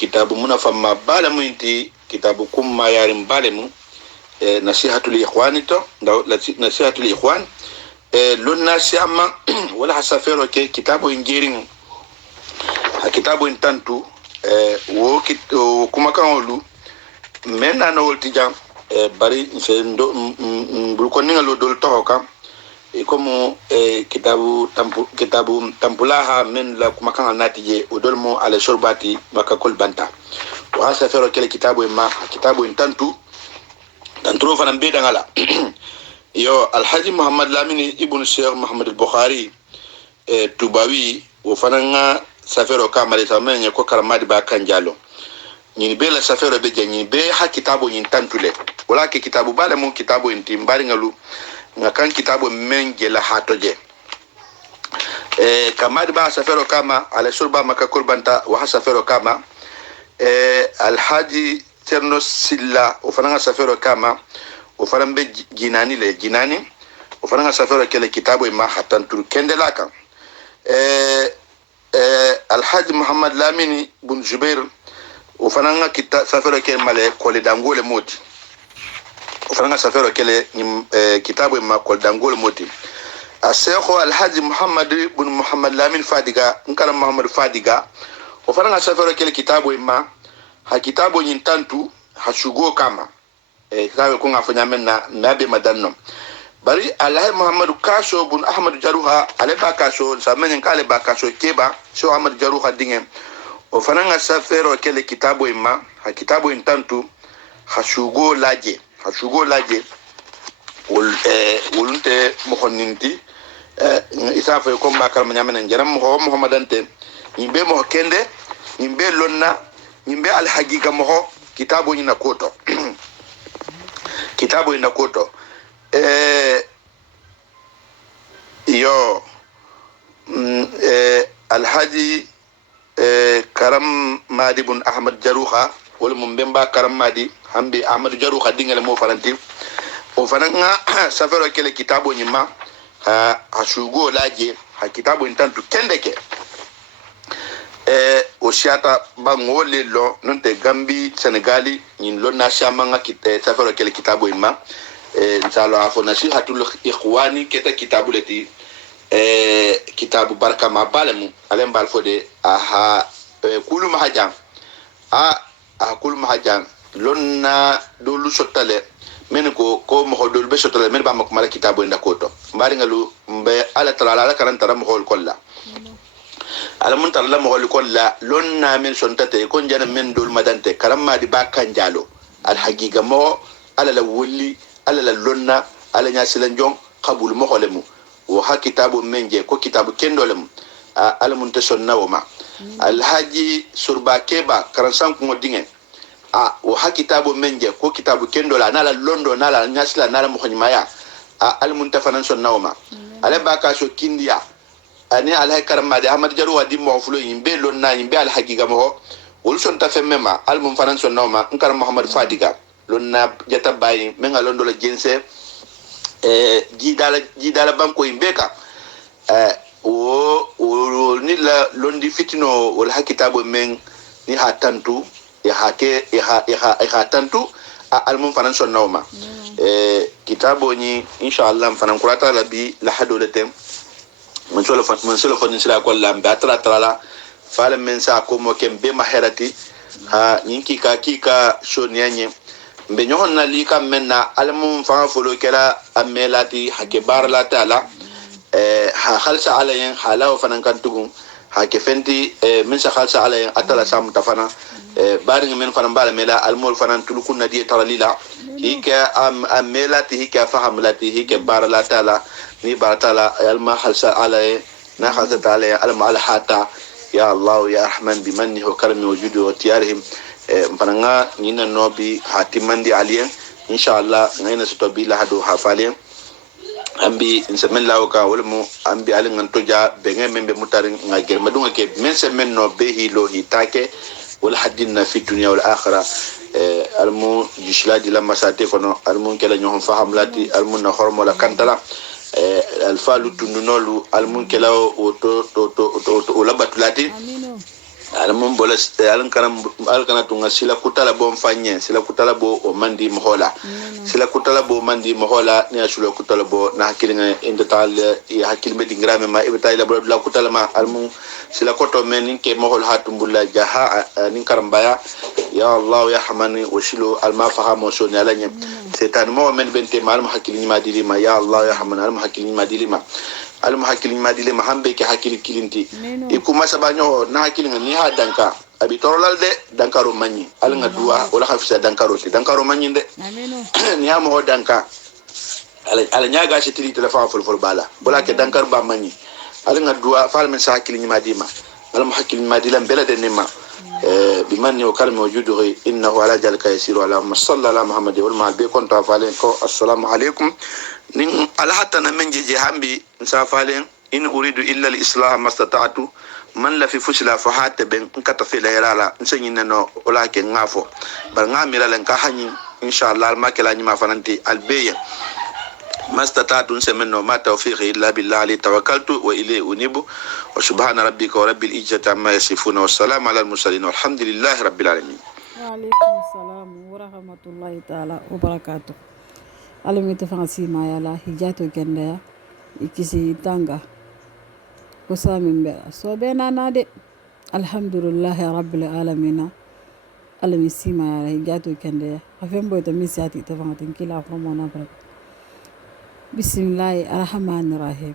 كتاب منا فما بالمو انتي كتابكم ما يارم بالمو نصيحة الإخوان تو نصيحة الإخوان لنا سيما ولا حسافيرو كي كتابو انجيرين كتابو انتانتو وكما كانوا من أنا قلت جام bari ndo bulkoninga lo dol toka ikomo kitabu tampulaha men la kumakanga natije odolmo ala shorbati makakol banta wa hasa fero kile kitabu intantu tantro fana mbeda ngala yo alhaji muhammad lamini ibn sheikh muhammad al-bukhari tubawi wo fana safero kamale samenye ko karamadi ba kanjalo ñini be la safero be ñini be ha kitabo ñin tantule wala ke kitabu bale mon kitabo inti mbari ngalu nga kan kitabo menje la hatoje kamadi ba safero kama ala surba maka kurbanta wa safero kama alhaji terno silla o fananga safero kama o farambe jinani o fananga safero kele kitabo ma hatantul kendelaka alhaji muhammad lamini bun jubair ufananga kita safero ke male kole dangole moti ufananga safero kele kitabu ma kole dangole moti asekho alhaji muhammad ibn muhammad lamin fadiga nkara muhammad fadiga ufananga safero kele kitabu ma ha kitabu nyintantu hashugo kama kitabu ko ngafanya menna nabe madanno bari alhaji muhammad kasho ibn ahmad jaruha aleba kasho samenyen kale ba kasho keba so ahmad jaruha dingen o fananga safero kele kitabu ima ha kitabu intantu hashugo laje wolunte mohoninti isafa ko makal manyamena njaram mo muhammadante nimbe mo kende nimbe lonna nimbe al haqiqa mo kitabu ina koto kitabu ina koto yo alhaji karam madi bun ahmad jaruha wala mum bemba karam madi hambi ahmad jaruha dingale mo faranti o fananga safero kele kitabo nyima ha shugo laje ha kitabo intantu kendeke o shiata bangole lo nonte gambi senegali nyin lo na shamanga kite safero kele kitabo imma inshallah afo nasihatul ikhwani keta kitabu leti kitabu barka ma balemu alen bal fode aha kulu mahajan a kulu mahajan lonna dolu sotale men ko mo dolu be sotale men ba makmala kitabu nda koto mbari ngalu mbe ala tala ala karanta ram hol kolla ala mun tarla mo hol kolla lonna men sontate kon jana men dol madante karamma di bakkan jalo al haqiqa mo ala la wulli ala la lonna ala nya silan jong qabul mo holemu wo ha kitabu menje ko kitabu kendolem ala mun te sonna woma al haji surba keba karansan ko dinge wo ha kitabu menje ko kitabu kendola nala londo nala nyasla nala mo khanyaya al mun te fanan sonna woma ala baka so kindiya ani al haykaram de ahmad jaru wadi mo fulo yimbe lonna yimbe al haqiqa mo wol son ta femmema al mun fanan sonna woma nkar muhammad fadiga lonna jata bayi menga londo la jense jidala banko imbeka o ni la londi fitino wala hakitabo men ni hatantu ha tantu almun fanan sonnawma kitabo ni inshallah fanan kurata la bi la hadolete man solo fon sila ko lambe atra fala men sa ko mo kem be maherati ha nyinki kika shonyanye mbe nyohon na li kam menna almum fa folo kala amelati hake bar la taala ha khalsa alayen halaw fanan kan tugun hake fenti min sa khalsa alayen atala sam tafana baring men fanan bala mela almol fanan tulukun nadi taralila hika amelati hika fahamlati hika bar la taala ni bar taala alma khalsa alayen na khalsa taala alma al hata ya allah ya rahman bimanni wa karami wa judi wa tiyarihim mpananga nina nobi hatimandi alien inshallah ngaina soto bi la hado hafalien ambi insemen lawka wolmo ambi alin ngantoja benge membe mutarin ngagel madunga ke men no be hilo hitake wal hadinna fi dunya wal akhirah almu jishladi lamma sate kono almu kala nyohon faham lati almu na hormo la kantala alfalu tununolu almu kala o to labatulati alamun bola alkana tunga sila kutala bo mfanye sila kutala bo o mandi mohola sila kutala bo mandi mohola ni asula kutala bo na hakilinga indatal ya hakilme dingrame ma ibta ila bo la kutala ma almu sila koto men ke mohol hatumbulla jaha nin karambaya ya allah ya hamani washilu alma fahamo so ni alanya setan mo men bente mal hakilini ma dilima ya allah ya hamani alma hakilini ma dilima almu hakilin madile mahambe ke hakili kilinti ikuma sabanyo na hakilin ni ha danka abi torolal de dankaro manyi alnga duwa wala hafisa dankaro manyi de ni ha mo danka ala nyaga ci tri telefon fol bala wala ke dankar ba manyi alnga duwa fal men sa hakilin madima almu hakilin madile bela de nima bimanni wa kalmi wujuduhu innahu ala jalika yasiru ala sallallahu ala muhammad wal ma be konta falen ko assalamu alaikum nin alhatta na men jeje hambi nsafalen in uridu illa al-islah mastata'tu man la fi fusla fa hatta ben nkata fi la yala nsanyi nano wala ke ngafo bar ngamira len ka hanyi inshallah ma kala nyima fananti albeya mastata'tu nsemeno ma tawfiqi illa billah ali tawakkaltu wa ilayhi unibu wa subhana rabbika wa rabbil izzati amma yasifuna wa salamun ala al-mursalin walhamdulillahi rabbil alamin wa alaykum assalam wa rahmatullahi ta'ala wa barakatuh alamita fansi mayala hijato kenda ikisi tanga kusamin be so be nana de alhamdulillah rabbil alamin alamisi mayala hijato kenda afembo to misati to fangatin kila promo na bra bismillahir rahmanir rahim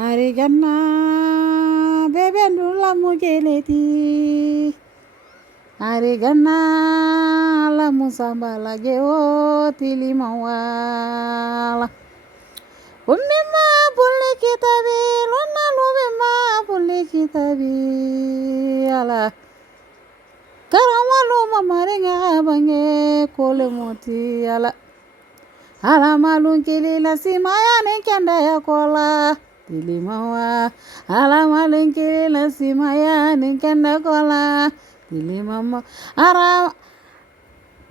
ari ganna bebe ndula mujeleti ari ganna la musambala jewo tilimawala ummima bulli kitabi lonna lubima bulli kitabi ala karamalu mamaringa bange kole moti ala malun kilila simaya nenkenda ya kola tilimawa malun kilila simaya nenkenda kola tilimama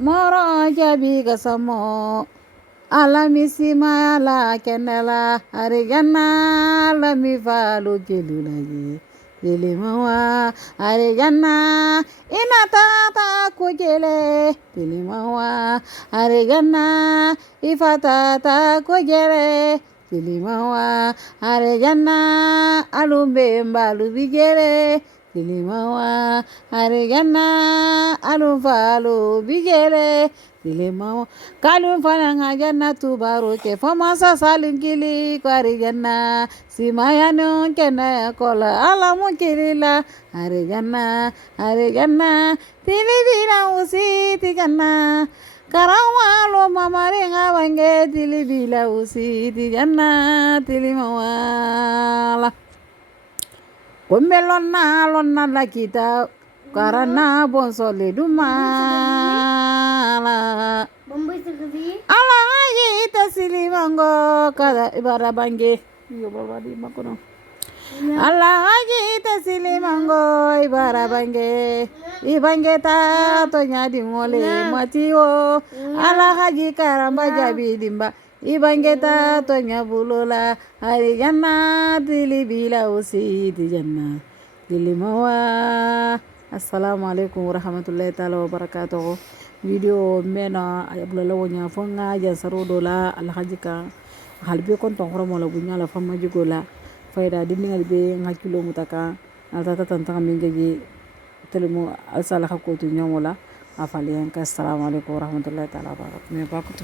moro jabi gasamo alamisi mala kenela arigana lami falu jelulaji tilimawa arigana inatata kujele tilimawa arigana ifatata kujele Tilimawa Arjanna alumbe mbalu bigere Tilimawa Arjanna alumfalu bigere Tilimawa kalum fananga jannatu baroke famasa salinkili Arjanna simayanu kena kola alamu kilila Arjanna tilibina usi tijanna Karawalo mamarenga wange tilibila usi tijanna tilimawala lonna la kita karana bonsole dumala ala ayita silimango kada ibarabange yo babadi makono ala ayita silimango ibarabange ibangeta to nyadi mole matiwo ala haji karamba jabi dimba ibangeta to nyabulola Arjanna tilibila usi tijanna tilimawa. Assalamualaikum warahmatullahi taala wabarakatuh. Video mena ayabula wonya fonga jansaro dola alhaji ka halbe kon ton romo la bunya la fama jigola fayda dingal be ngakilo mutaka alta tanta mingeji telemo alsala hakotu nyamola afali yanka. Assalamualaikum warahmatullahi taala wabarakatuh. Me bakutu